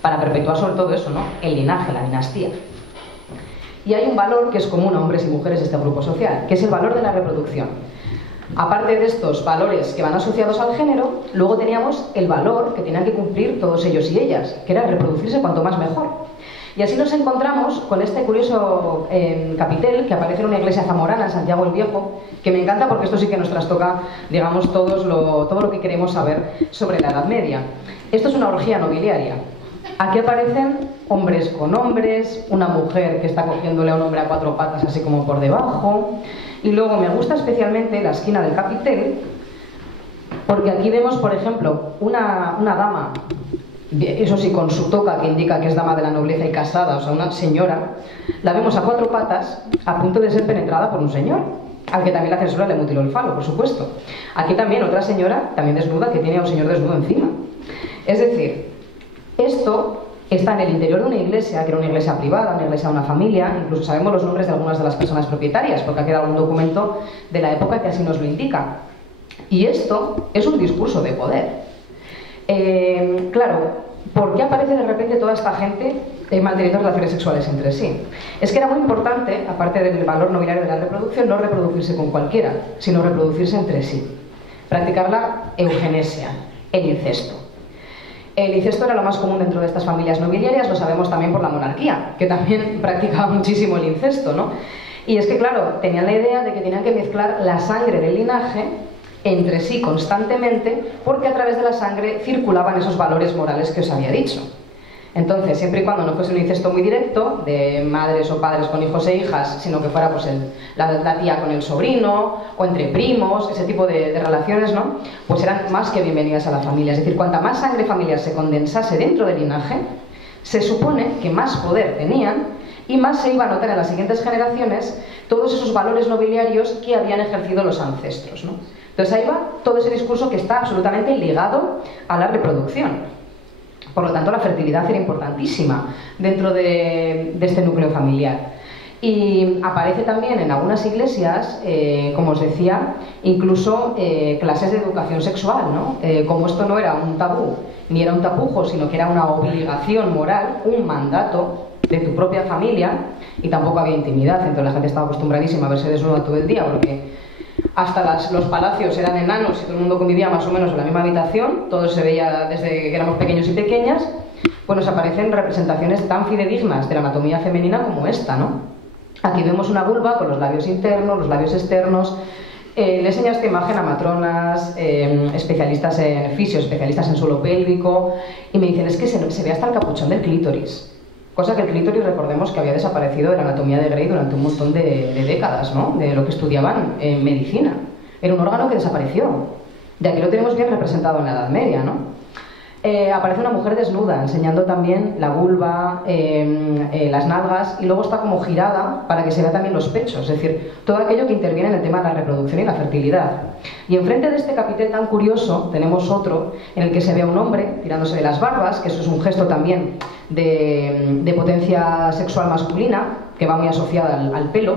para perpetuar sobre todo eso, ¿no? El linaje, la dinastía. Y hay un valor que es común a hombres y mujeres de este grupo social, que es el valor de la reproducción. Aparte de estos valores que van asociados al género, luego teníamos el valor que tenían que cumplir todos ellos y ellas, que era reproducirse cuanto más mejor. Y así nos encontramos con este curioso capitel que aparece en una iglesia zamorana, en Santiago el Viejo, que me encanta porque esto sí que nos trastoca, digamos, todo lo que queremos saber sobre la Edad Media. Esto es una orgía nobiliaria. Aquí aparecen hombres con hombres, una mujer que está cogiéndole a un hombre a cuatro patas así como por debajo, y luego me gusta especialmente la esquina del capitel, porque aquí vemos, por ejemplo, una dama, eso sí, con su toca que indica que es dama de la nobleza y casada, o sea, una señora, la vemos a cuatro patas a punto de ser penetrada por un señor. al que también la censura le mutiló el falo, por supuesto. Aquí también otra señora, también desnuda, que tiene a un señor desnudo encima. Es decir, esto está en el interior de una iglesia, que era una iglesia privada, una iglesia de una familia, incluso sabemos los nombres de algunas de las personas propietarias, porque ha quedado un documento de la época que así nos lo indica. Y esto es un discurso de poder. Claro, ¿por qué aparece de repente toda esta gente manteniendo relaciones sexuales entre sí? Es que era muy importante, aparte del valor nobiliario de la reproducción, no reproducirse con cualquiera, sino reproducirse entre sí. Practicar la eugenesia, el incesto. El incesto era lo más común dentro de estas familias nobiliarias, lo sabemos también por la monarquía, que también practicaba muchísimo el incesto, ¿no? Y es que, claro, tenían la idea de que tenían que mezclar la sangre del linaje entre sí constantemente, porque a través de la sangre circulaban esos valores morales que os había dicho. Entonces, siempre y cuando no fuese un incesto muy directo, de madres o padres con hijos e hijas, sino que fuera pues la tía con el sobrino, o entre primos, ese tipo de relaciones, ¿no? Pues eran más que bienvenidas a la familia. Es decir, cuanta más sangre familiar se condensase dentro del linaje, se supone que más poder tenían y más se iba a notar en las siguientes generaciones todos esos valores nobiliarios que habían ejercido los ancestros, ¿no? Entonces ahí va todo ese discurso que está absolutamente ligado a la reproducción. Por lo tanto, la fertilidad era importantísima dentro de este núcleo familiar. Y aparece también en algunas iglesias, como os decía, incluso clases de educación sexual, ¿no? Como esto no era un tabú, ni era un tapujo, sino que era una obligación moral, un mandato de tu propia familia, y tampoco había intimidad, entonces la gente estaba acostumbradísima a verse desnuda todo el día, porque hasta los palacios eran enanos y todo el mundo convivía más o menos en la misma habitación, todo se veía desde que éramos pequeños y pequeñas, pues nos aparecen representaciones tan fidedignas de la anatomía femenina como esta, ¿no? Aquí vemos una vulva con los labios internos, los labios externos. Le enseño esta imagen a matronas, especialistas en fisio, especialistas en suelo pélvico, y me dicen, es que se ve hasta el capuchón del clítoris. Cosa que el clítoris, recordemos que había desaparecido de la anatomía de Grey durante un montón de décadas, ¿no? De lo que estudiaban en medicina. Era un órgano que desapareció. De aquí lo tenemos bien representado en la Edad Media, ¿no? Aparece una mujer desnuda, enseñando también la vulva, las nalgas, y luego está como girada para que se vea también los pechos, es decir, todo aquello que interviene en el tema de la reproducción y la fertilidad. Y enfrente de este capitel tan curioso tenemos otro en el que se ve a un hombre tirándose de las barbas, que eso es un gesto también de potencia sexual masculina, que va muy asociada al pelo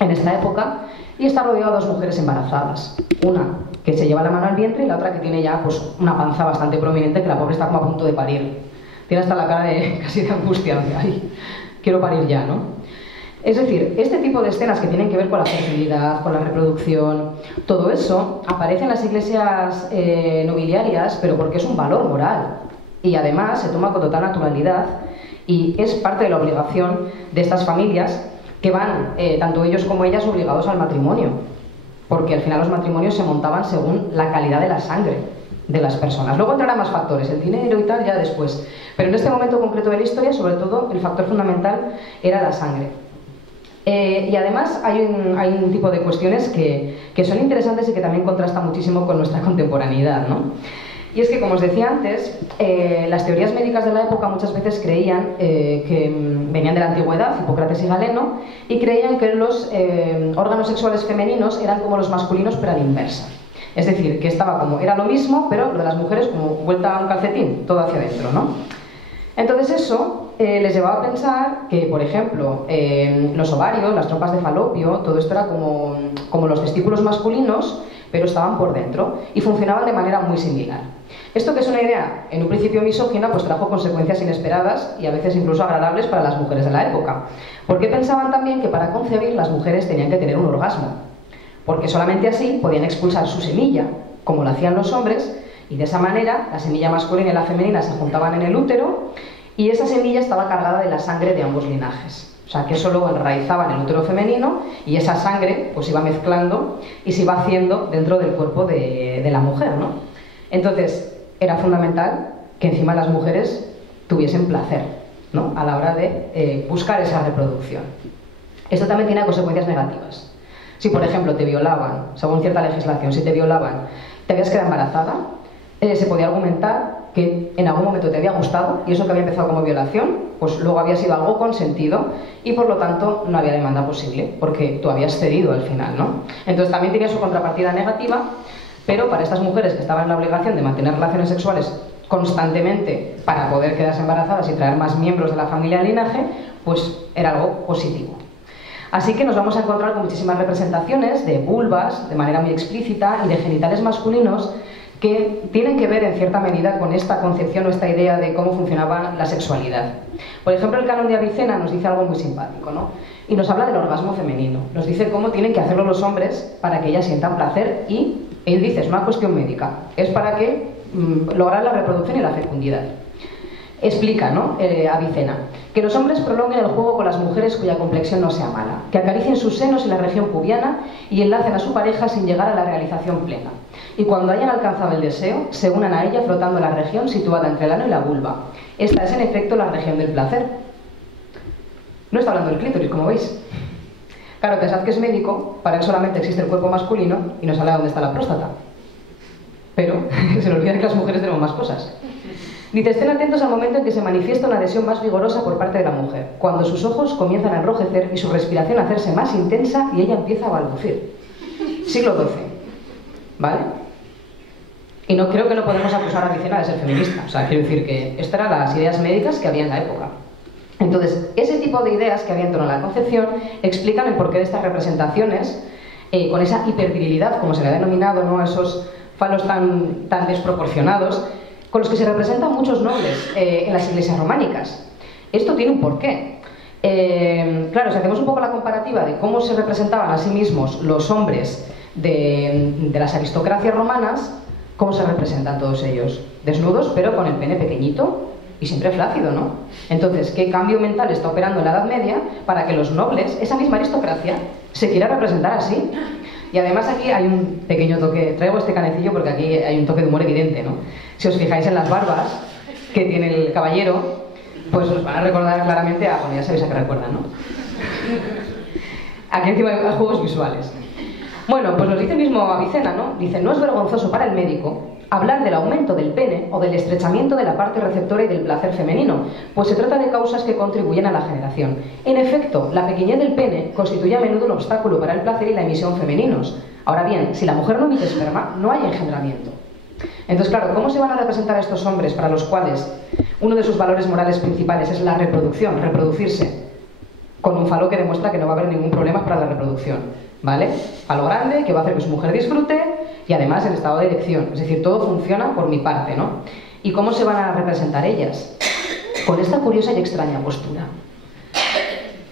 en esta época, y está rodeado de dos mujeres embarazadas. Una que se lleva la mano al vientre y la otra que tiene ya pues, una panza bastante prominente, que la pobre está como a punto de parir. Tiene hasta la cara casi de angustia, de ay, quiero parir ya, ¿no? Es decir, este tipo de escenas que tienen que ver con la fertilidad, con la reproducción, todo eso aparece en las iglesias nobiliarias, pero porque es un valor moral. Y además se toma con total naturalidad y es parte de la obligación de estas familias que van, tanto ellos como ellas, obligados al matrimonio, porque al final los matrimonios se montaban según la calidad de la sangre de las personas. Luego entrarán más factores, el dinero y tal, ya después. Pero en este momento concreto de la historia, sobre todo, el factor fundamental era la sangre. Y además hay un tipo de cuestiones que son interesantes y que también contrastan muchísimo con nuestra contemporaneidad, ¿no? Y es que, como os decía antes, las teorías médicas de la época muchas veces creían que venían de la antigüedad, Hipócrates y Galeno, y creían que los órganos sexuales femeninos eran como los masculinos, pero a la inversa. Es decir, que era lo mismo, pero lo de las mujeres como vuelta a un calcetín, todo hacia adentro, ¿no? Entonces eso les llevaba a pensar que, por ejemplo, los ovarios, las trompas de falopio, todo esto era como los testículos masculinos, pero estaban por dentro y funcionaban de manera muy similar. Esto, que es una idea en un principio misógina, pues trajo consecuencias inesperadas y a veces incluso agradables para las mujeres de la época, porque pensaban también que para concebir las mujeres tenían que tener un orgasmo, porque solamente así podían expulsar su semilla, como lo hacían los hombres, y de esa manera la semilla masculina y la femenina se juntaban en el útero y esa semilla estaba cargada de la sangre de ambos linajes. O sea, que eso luego enraizaba en el útero femenino y esa sangre pues iba mezclando y se iba haciendo dentro del cuerpo de la mujer, ¿no? Entonces, era fundamental que encima las mujeres tuviesen placer, ¿no? A la hora de buscar esa reproducción. Esto también tiene consecuencias negativas. Si, por ejemplo, te violaban, según cierta legislación, si te violaban, te habías quedado embarazada, se podía argumentar que en algún momento te había gustado y eso que había empezado como violación, pues luego había sido algo consentido y por lo tanto no había demanda posible, porque tú habías cedido al final, ¿no? Entonces también tenía su contrapartida negativa, pero para estas mujeres que estaban en la obligación de mantener relaciones sexuales constantemente para poder quedarse embarazadas y traer más miembros de la familia al linaje, pues era algo positivo. Así que nos vamos a encontrar con muchísimas representaciones de vulvas, de manera muy explícita, y de genitales masculinos que tienen que ver en cierta medida con esta concepción o esta idea de cómo funcionaba la sexualidad. Por ejemplo, el canon de Avicena nos dice algo muy simpático, ¿no? Y nos habla del orgasmo femenino. Nos dice cómo tienen que hacerlo los hombres para que ellas sientan placer y él dice, es una cuestión médica, es para que lograr la reproducción y la fecundidad. Explica, ¿no? Avicena, que los hombres prolonguen el juego con las mujeres cuya complexión no sea mala, que acaricien sus senos y la región pubiana y enlacen a su pareja sin llegar a la realización plena. Y cuando hayan alcanzado el deseo, se unan a ella flotando la región situada entre el ano y la vulva. Esta es en efecto la región del placer. No está hablando del clítoris, como veis. Claro, pensad que es médico, para él solamente existe el cuerpo masculino y no sabe dónde está la próstata. Pero se le olvida que las mujeres tenemos más cosas. Dice, estén atentos al momento en que se manifiesta una adhesión más vigorosa por parte de la mujer, cuando sus ojos comienzan a enrojecer y su respiración a hacerse más intensa y ella empieza a balbucir. Siglo XII, ¿vale? Y no creo que no podemos acusar a Avicena de ser feminista. O sea, quiero decir que estas eran las ideas médicas que había en la época. Entonces, ese tipo de ideas que había en torno a la concepción explican el porqué de estas representaciones con esa hipervirilidad, como se le ha denominado, ¿no? Esos falos tan desproporcionados, con los que se representan muchos nobles en las iglesias románicas. Esto tiene un porqué. Claro, si hacemos un poco la comparativa de cómo se representaban a sí mismos los hombres de las aristocracias romanas, ¿cómo se representan todos ellos? Desnudos, pero con el pene pequeñito y siempre flácido, ¿no? Entonces, ¿qué cambio mental está operando en la Edad Media para que los nobles, esa misma aristocracia, se quiera representar así? Y además aquí hay un pequeño toque, traigo este canecillo porque aquí hay un toque de humor evidente, ¿no? Si os fijáis en las barbas que tiene el caballero, pues os van a recordar claramente a, bueno, ya sabéis a qué recuerdan, ¿no? Aquí encima hay juegos visuales. Bueno, pues nos dice mismo Avicena, ¿no? Dice, no es vergonzoso para el médico hablar del aumento del pene o del estrechamiento de la parte receptora y del placer femenino, pues se trata de causas que contribuyen a la generación. En efecto, la pequeñez del pene constituye a menudo un obstáculo para el placer y la emisión femeninos. Ahora bien, si la mujer no emite esperma, no hay engendramiento. Entonces, claro, ¿cómo se van a representar a estos hombres para los cuales uno de sus valores morales principales es la reproducción, reproducirse, con un falo que demuestra que no va a haber ningún problema para la reproducción? ¿Vale? Falo grande, que va a hacer que su mujer disfrute y además el estado de erección. Es decir, todo funciona por mi parte, ¿no? ¿Y cómo se van a representar ellas? Con esta curiosa y extraña postura.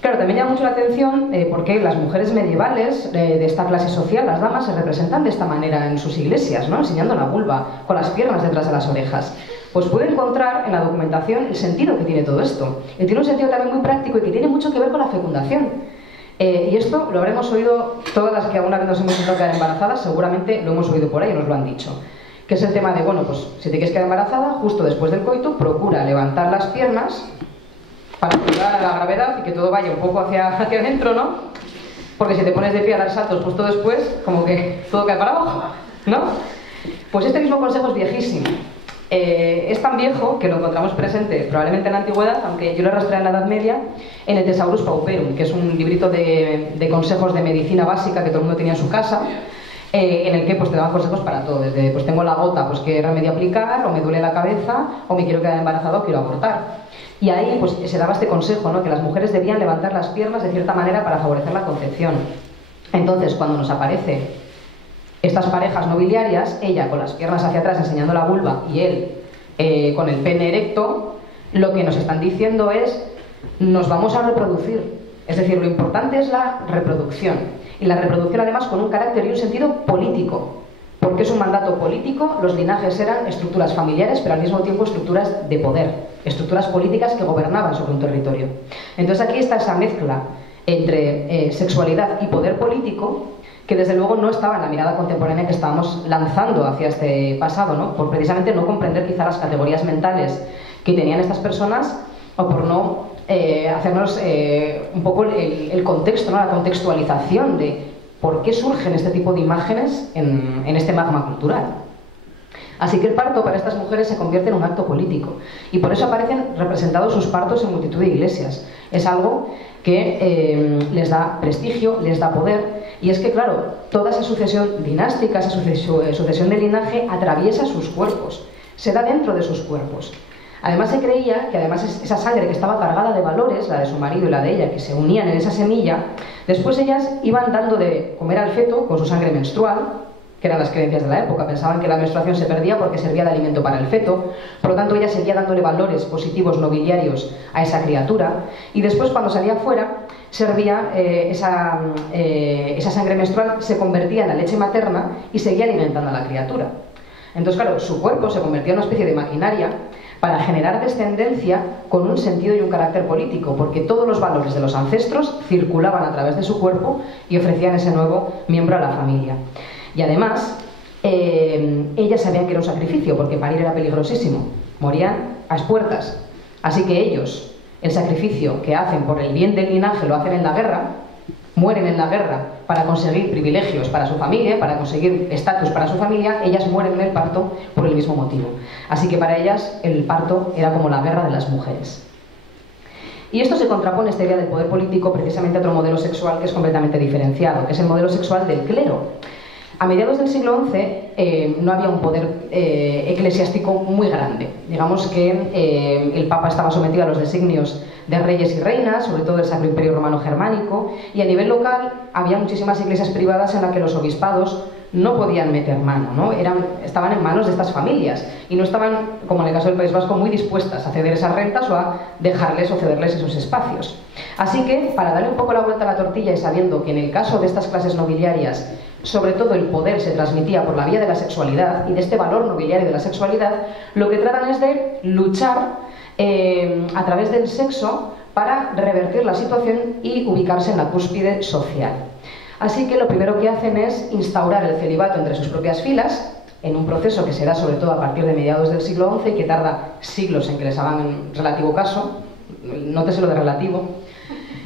Claro, también llama mucho la atención porque las mujeres medievales de esta clase social, las damas, se representan de esta manera en sus iglesias, ¿no? Enseñando la vulva, con las piernas detrás de las orejas. Pues puede encontrar en la documentación el sentido que tiene todo esto. Y tiene un sentido también muy práctico y que tiene mucho que ver con la fecundación. Y esto lo habremos oído, todas las que alguna vez nos hemos intentado quedar embarazadas, seguramente lo hemos oído por ahí, nos lo han dicho. Que es el tema de, bueno, pues si te quieres quedar embarazada, justo después del coito, procura levantar las piernas para ayudar a la gravedad y que todo vaya un poco hacia adentro, ¿no? Porque si te pones de pie a dar saltos justo después, como que todo cae para abajo, ¿no? Pues este mismo consejo es viejísimo. Es tan viejo que lo encontramos presente probablemente en la antigüedad, aunque yo lo arrastré en la Edad Media, en el Thesaurus Pauperum, que es un librito de consejos de medicina básica que todo el mundo tenía en su casa, en el que pues te daban consejos para todo, desde pues tengo la gota, pues qué remedio aplicar, o me duele la cabeza, o me quiero quedar embarazada o quiero abortar. Y ahí pues se daba este consejo, ¿no? Que las mujeres debían levantar las piernas de cierta manera para favorecer la concepción. Entonces, cuando nos aparece estas parejas nobiliarias, ella con las piernas hacia atrás enseñando la vulva y él con el pene erecto, lo que nos están diciendo es, nos vamos a reproducir. Es decir, lo importante es la reproducción. Y la reproducción además con un carácter y un sentido político. Porque es un mandato político, los linajes eran estructuras familiares, pero al mismo tiempo estructuras de poder, estructuras políticas que gobernaban sobre un territorio. Entonces aquí está esa mezcla entre sexualidad y poder político, que desde luego no estaba en la mirada contemporánea que estábamos lanzando hacia este pasado, ¿no? Por precisamente no comprender quizá las categorías mentales que tenían estas personas, o por no hacernos un poco el contexto, ¿no? La contextualización de por qué surgen este tipo de imágenes en este magma cultural. Así que el parto para estas mujeres se convierte en un acto político y por eso aparecen representados sus partos en multitud de iglesias. Es algo que les da prestigio, les da poder, y es que, claro, toda esa sucesión dinástica, esa sucesión de linaje atraviesa sus cuerpos, se da dentro de sus cuerpos. Además se creía que esa sangre que estaba cargada de valores, la de su marido y la de ella, que se unían en esa semilla, después ellas iban dando de comer al feto con su sangre menstrual, que eran las creencias de la época. Pensaban que la menstruación se perdía porque servía de alimento para el feto, por lo tanto ella seguía dándole valores positivos nobiliarios a esa criatura, y después, cuando salía fuera, servía esa sangre menstrual, se convertía en la leche materna y seguía alimentando a la criatura. Entonces, claro, su cuerpo se convertía en una especie de maquinaria para generar descendencia con un sentido y un carácter político, porque todos los valores de los ancestros circulaban a través de su cuerpo y ofrecían ese nuevo miembro a la familia. Y además, ellas sabían que era un sacrificio, porque parir era peligrosísimo, morían a expuertas. Así que ellos, el sacrificio que hacen por el bien del linaje, lo hacen en la guerra, mueren en la guerra para conseguir privilegios para su familia, para conseguir estatus para su familia. Ellas mueren en el parto por el mismo motivo. Así que para ellas el parto era como la guerra de las mujeres. Y esto se contrapone, esta idea del poder político, precisamente a otro modelo sexual que es completamente diferenciado, que es el modelo sexual del clero. A mediados del siglo XI no había un poder eclesiástico muy grande. Digamos que el Papa estaba sometido a los designios de reyes y reinas, sobre todo del Sacro Imperio Romano Germánico, y a nivel local había muchísimas iglesias privadas en las que los obispados no podían meter mano, ¿no? Estaban en manos de estas familias y no estaban, como en el caso del País Vasco, muy dispuestas a ceder esas rentas o a dejarles o cederles esos espacios. Así que, para darle un poco la vuelta a la tortilla y sabiendo que en el caso de estas clases nobiliarias sobre todo el poder se transmitía por la vía de la sexualidad y de este valor nobiliario de la sexualidad, lo que tratan es de luchar a través del sexo para revertir la situación y ubicarse en la cúspide social. Así que lo primero que hacen es instaurar el celibato entre sus propias filas, en un proceso que se da sobre todo a partir de mediados del siglo XI y que tarda siglos en que les hagan relativo caso. Nótese lo de relativo.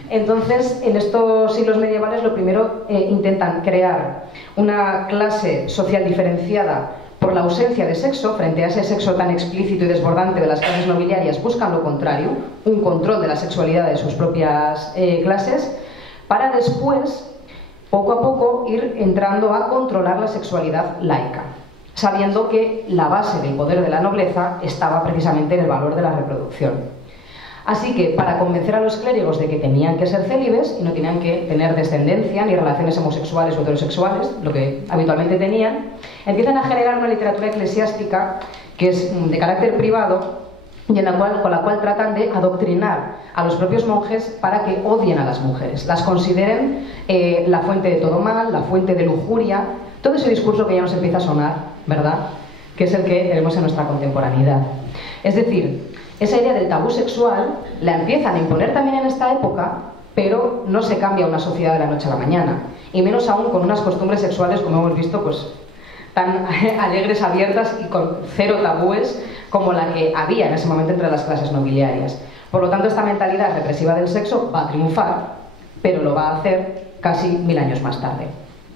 Entonces, en estos siglos medievales, lo primero intentan crear una clase social diferenciada por la ausencia de sexo. Frente a ese sexo tan explícito y desbordante de las clases nobiliarias, buscan lo contrario, un control de la sexualidad de sus propias clases, para después, poco a poco, ir entrando a controlar la sexualidad laica, sabiendo que la base del poder de la nobleza estaba precisamente en el valor de la reproducción. Así que, para convencer a los clérigos de que tenían que ser célibes y no tenían que tener descendencia ni relaciones homosexuales o heterosexuales, lo que habitualmente tenían, empiezan a generar una literatura eclesiástica que es de carácter privado y con la cual tratan de adoctrinar a los propios monjes para que odien a las mujeres, las consideren la fuente de todo mal, la fuente de lujuria, todo ese discurso que ya nos empieza a sonar, ¿verdad?, que es el que tenemos en nuestra contemporaneidad. Es decir, esa idea del tabú sexual la empiezan a imponer también en esta época, pero no se cambia una sociedad de la noche a la mañana, y menos aún con unas costumbres sexuales, como hemos visto, pues tan alegres, abiertas y con cero tabúes como la que había en ese momento entre las clases nobiliarias. Por lo tanto, esta mentalidad represiva del sexo va a triunfar, pero lo va a hacer casi 1000 años más tarde.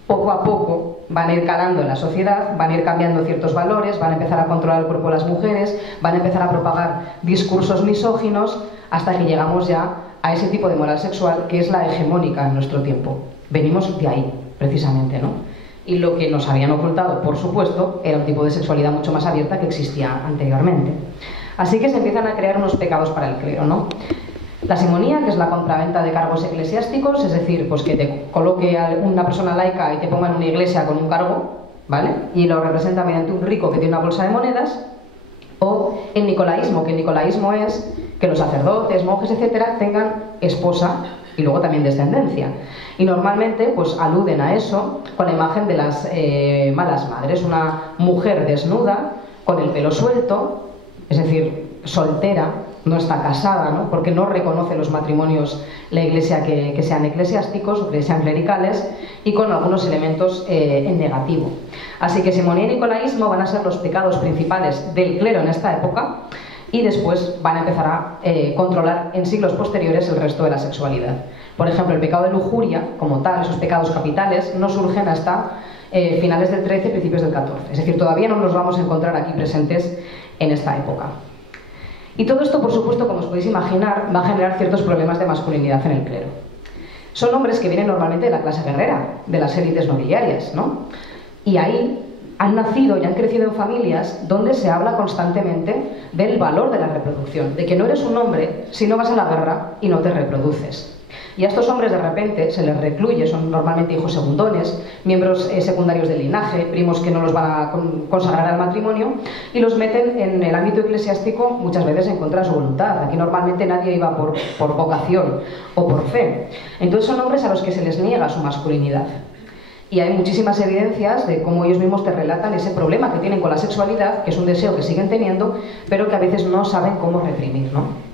Poco a poco van a ir calando en la sociedad, van a ir cambiando ciertos valores, van a empezar a controlar el cuerpo de las mujeres, van a empezar a propagar discursos misóginos, hasta que llegamos ya a ese tipo de moral sexual que es la hegemónica en nuestro tiempo. Venimos de ahí, precisamente, ¿no? Y lo que nos habían ocultado, por supuesto, era un tipo de sexualidad mucho más abierta que existía anteriormente. Así que se empiezan a crear unos pecados para el clero, ¿no? La simonía, que es la compraventa de cargos eclesiásticos, es decir, pues que te coloque a una persona laica y te ponga en una iglesia con un cargo, ¿vale?, y lo representa mediante un rico que tiene una bolsa de monedas. O el nicolaísmo, que el nicolaísmo es que los sacerdotes, monjes, etcétera, tengan esposa y luego también descendencia. Y normalmente pues aluden a eso con la imagen de las malas madres, una mujer desnuda, con el pelo suelto, es decir, soltera, no está casada, ¿no?, porque no reconoce los matrimonios la iglesia que sean eclesiásticos o que sean clericales, y con algunos elementos en negativo. Así que simonía y nicolaísmo van a ser los pecados principales del clero en esta época, y después van a empezar a controlar en siglos posteriores el resto de la sexualidad. Por ejemplo, el pecado de lujuria, como tal, esos pecados capitales, no surgen hasta finales del 13, principios del 14. Es decir, todavía no los vamos a encontrar aquí presentes en esta época. Y todo esto, por supuesto, como os podéis imaginar, va a generar ciertos problemas de masculinidad en el clero. Son hombres que vienen normalmente de la clase guerrera, de las élites nobiliarias, ¿no? Y ahí han nacido y han crecido en familias donde se habla constantemente del valor de la reproducción, de que no eres un hombre si no vas a la guerra y no te reproduces. Y a estos hombres de repente se les recluye, son normalmente hijos segundones, miembros secundarios del linaje, primos que no los van a consagrar al matrimonio, y los meten en el ámbito eclesiástico muchas veces en contra de su voluntad. Aquí normalmente nadie iba por vocación o por fe. Entonces son hombres a los que se les niega su masculinidad. Y hay muchísimas evidencias de cómo ellos mismos te relatan ese problema que tienen con la sexualidad, que es un deseo que siguen teniendo, pero que a veces no saben cómo reprimir, ¿no?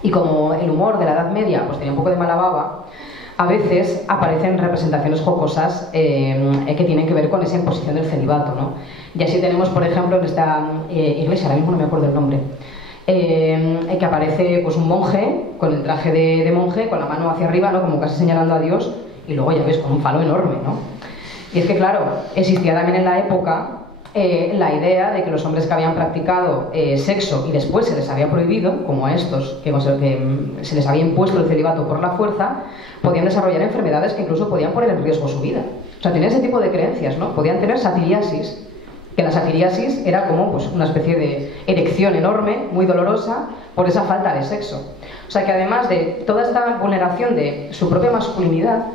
Y como el humor de la Edad Media pues tenía un poco de mala baba, a veces aparecen representaciones jocosas que tienen que ver con esa imposición del celibato, ¿no? Y así tenemos, por ejemplo, en esta iglesia, ahora mismo no me acuerdo el nombre, que aparece pues un monje con el traje de monje, con la mano hacia arriba, ¿no? Como casi señalando a Dios, y luego ya ves, con un falo enorme, ¿no? Y es que, claro, existía también en la época la idea de que los hombres que habían practicado sexo y después se les había prohibido, como a estos, que se les había impuesto el celibato por la fuerza, podían desarrollar enfermedades que incluso podían poner en riesgo su vida. O sea, tenían ese tipo de creencias, ¿no? Podían tener satiriasis, que la satiriasis era como pues, una especie de erección enorme, muy dolorosa, por esa falta de sexo. O sea, que además de toda esta vulneración de su propia masculinidad,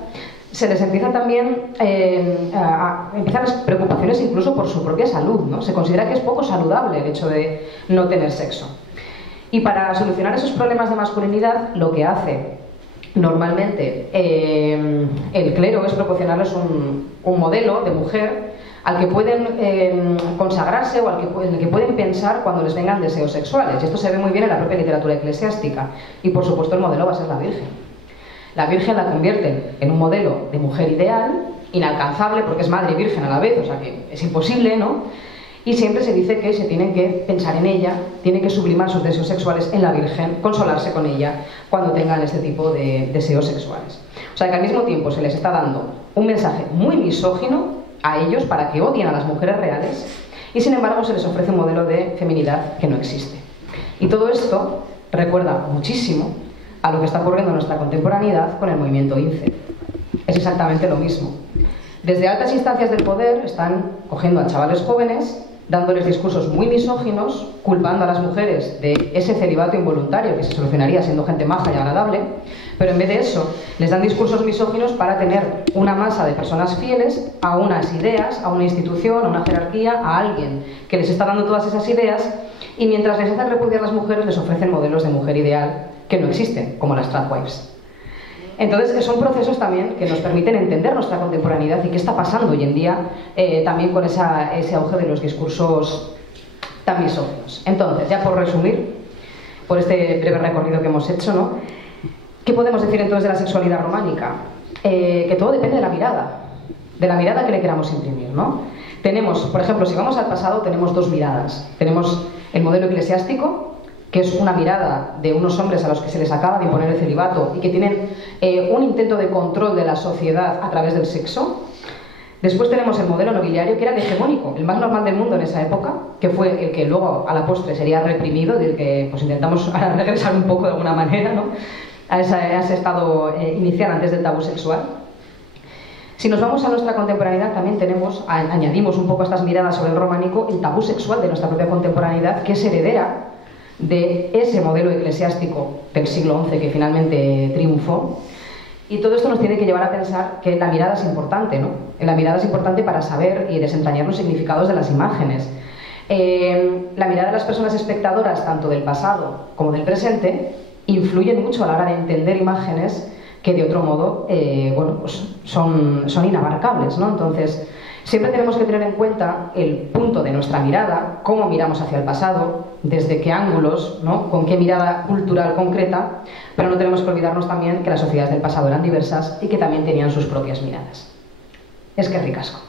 se les empieza también empiezan las preocupaciones incluso por su propia salud, ¿no? Se considera que es poco saludable el hecho de no tener sexo. Y para solucionar esos problemas de masculinidad, lo que hace normalmente el clero es proporcionarles un modelo de mujer al que pueden consagrarse o en el que pueden pensar cuando les vengan deseos sexuales. Y esto se ve muy bien en la propia literatura eclesiástica. Y por supuesto el modelo va a ser la Virgen. La Virgen la convierten en un modelo de mujer ideal, inalcanzable porque es madre y virgen a la vez, o sea que es imposible, ¿no? Y siempre se dice que se tienen que pensar en ella, tienen que sublimar sus deseos sexuales en la Virgen, consolarse con ella cuando tengan este tipo de deseos sexuales. O sea que al mismo tiempo se les está dando un mensaje muy misógino a ellos para que odien a las mujeres reales y sin embargo se les ofrece un modelo de feminidad que no existe. Y todo esto recuerda muchísimo a lo que está ocurriendo en nuestra contemporaneidad con el movimiento INCE. Es exactamente lo mismo. Desde altas instancias del poder están cogiendo a chavales jóvenes, dándoles discursos muy misóginos, culpando a las mujeres de ese celibato involuntario que se solucionaría siendo gente maja y agradable, pero en vez de eso les dan discursos misóginos para tener una masa de personas fieles a unas ideas, a una institución, a una jerarquía, a alguien que les está dando todas esas ideas, y mientras les hacen repudiar a las mujeres les ofrecen modelos de mujer ideal que no existen, como las tradwives. Entonces son procesos también que nos permiten entender nuestra contemporaneidad y qué está pasando hoy en día también con ese auge de los discursos tan misóginos. Entonces, ya por resumir, por este breve recorrido que hemos hecho, ¿no? ¿Qué podemos decir entonces de la sexualidad románica? Que todo depende de la mirada que le queramos imprimir, ¿no? Tenemos, por ejemplo, si vamos al pasado, tenemos dos miradas. Tenemos el modelo eclesiástico, que es una mirada de unos hombres a los que se les acaba de imponer el celibato y que tienen un intento de control de la sociedad a través del sexo. Después tenemos el modelo nobiliario, que era el hegemónico, el más normal del mundo en esa época, que fue el que luego a la postre sería reprimido, del que pues, intentamos regresar un poco de alguna manera, ¿no? a ese estado inicial antes del tabú sexual. Si nos vamos a nuestra contemporaneidad, también añadimos un poco a estas miradas sobre el románico, el tabú sexual de nuestra propia contemporaneidad, que es heredera de ese modelo eclesiástico del siglo XI que finalmente triunfó. Y todo esto nos tiene que llevar a pensar que la mirada es importante, ¿no? La mirada es importante para saber y desentrañar los significados de las imágenes. La mirada de las personas espectadoras, tanto del pasado como del presente, influye mucho a la hora de entender imágenes que de otro modo bueno, pues son inabarcables, ¿no? Entonces, siempre tenemos que tener en cuenta el punto de nuestra mirada, cómo miramos hacia el pasado, desde qué ángulos, ¿no? Con qué mirada cultural concreta, pero no tenemos que olvidarnos también que las sociedades del pasado eran diversas y que también tenían sus propias miradas. Eskerrik asko.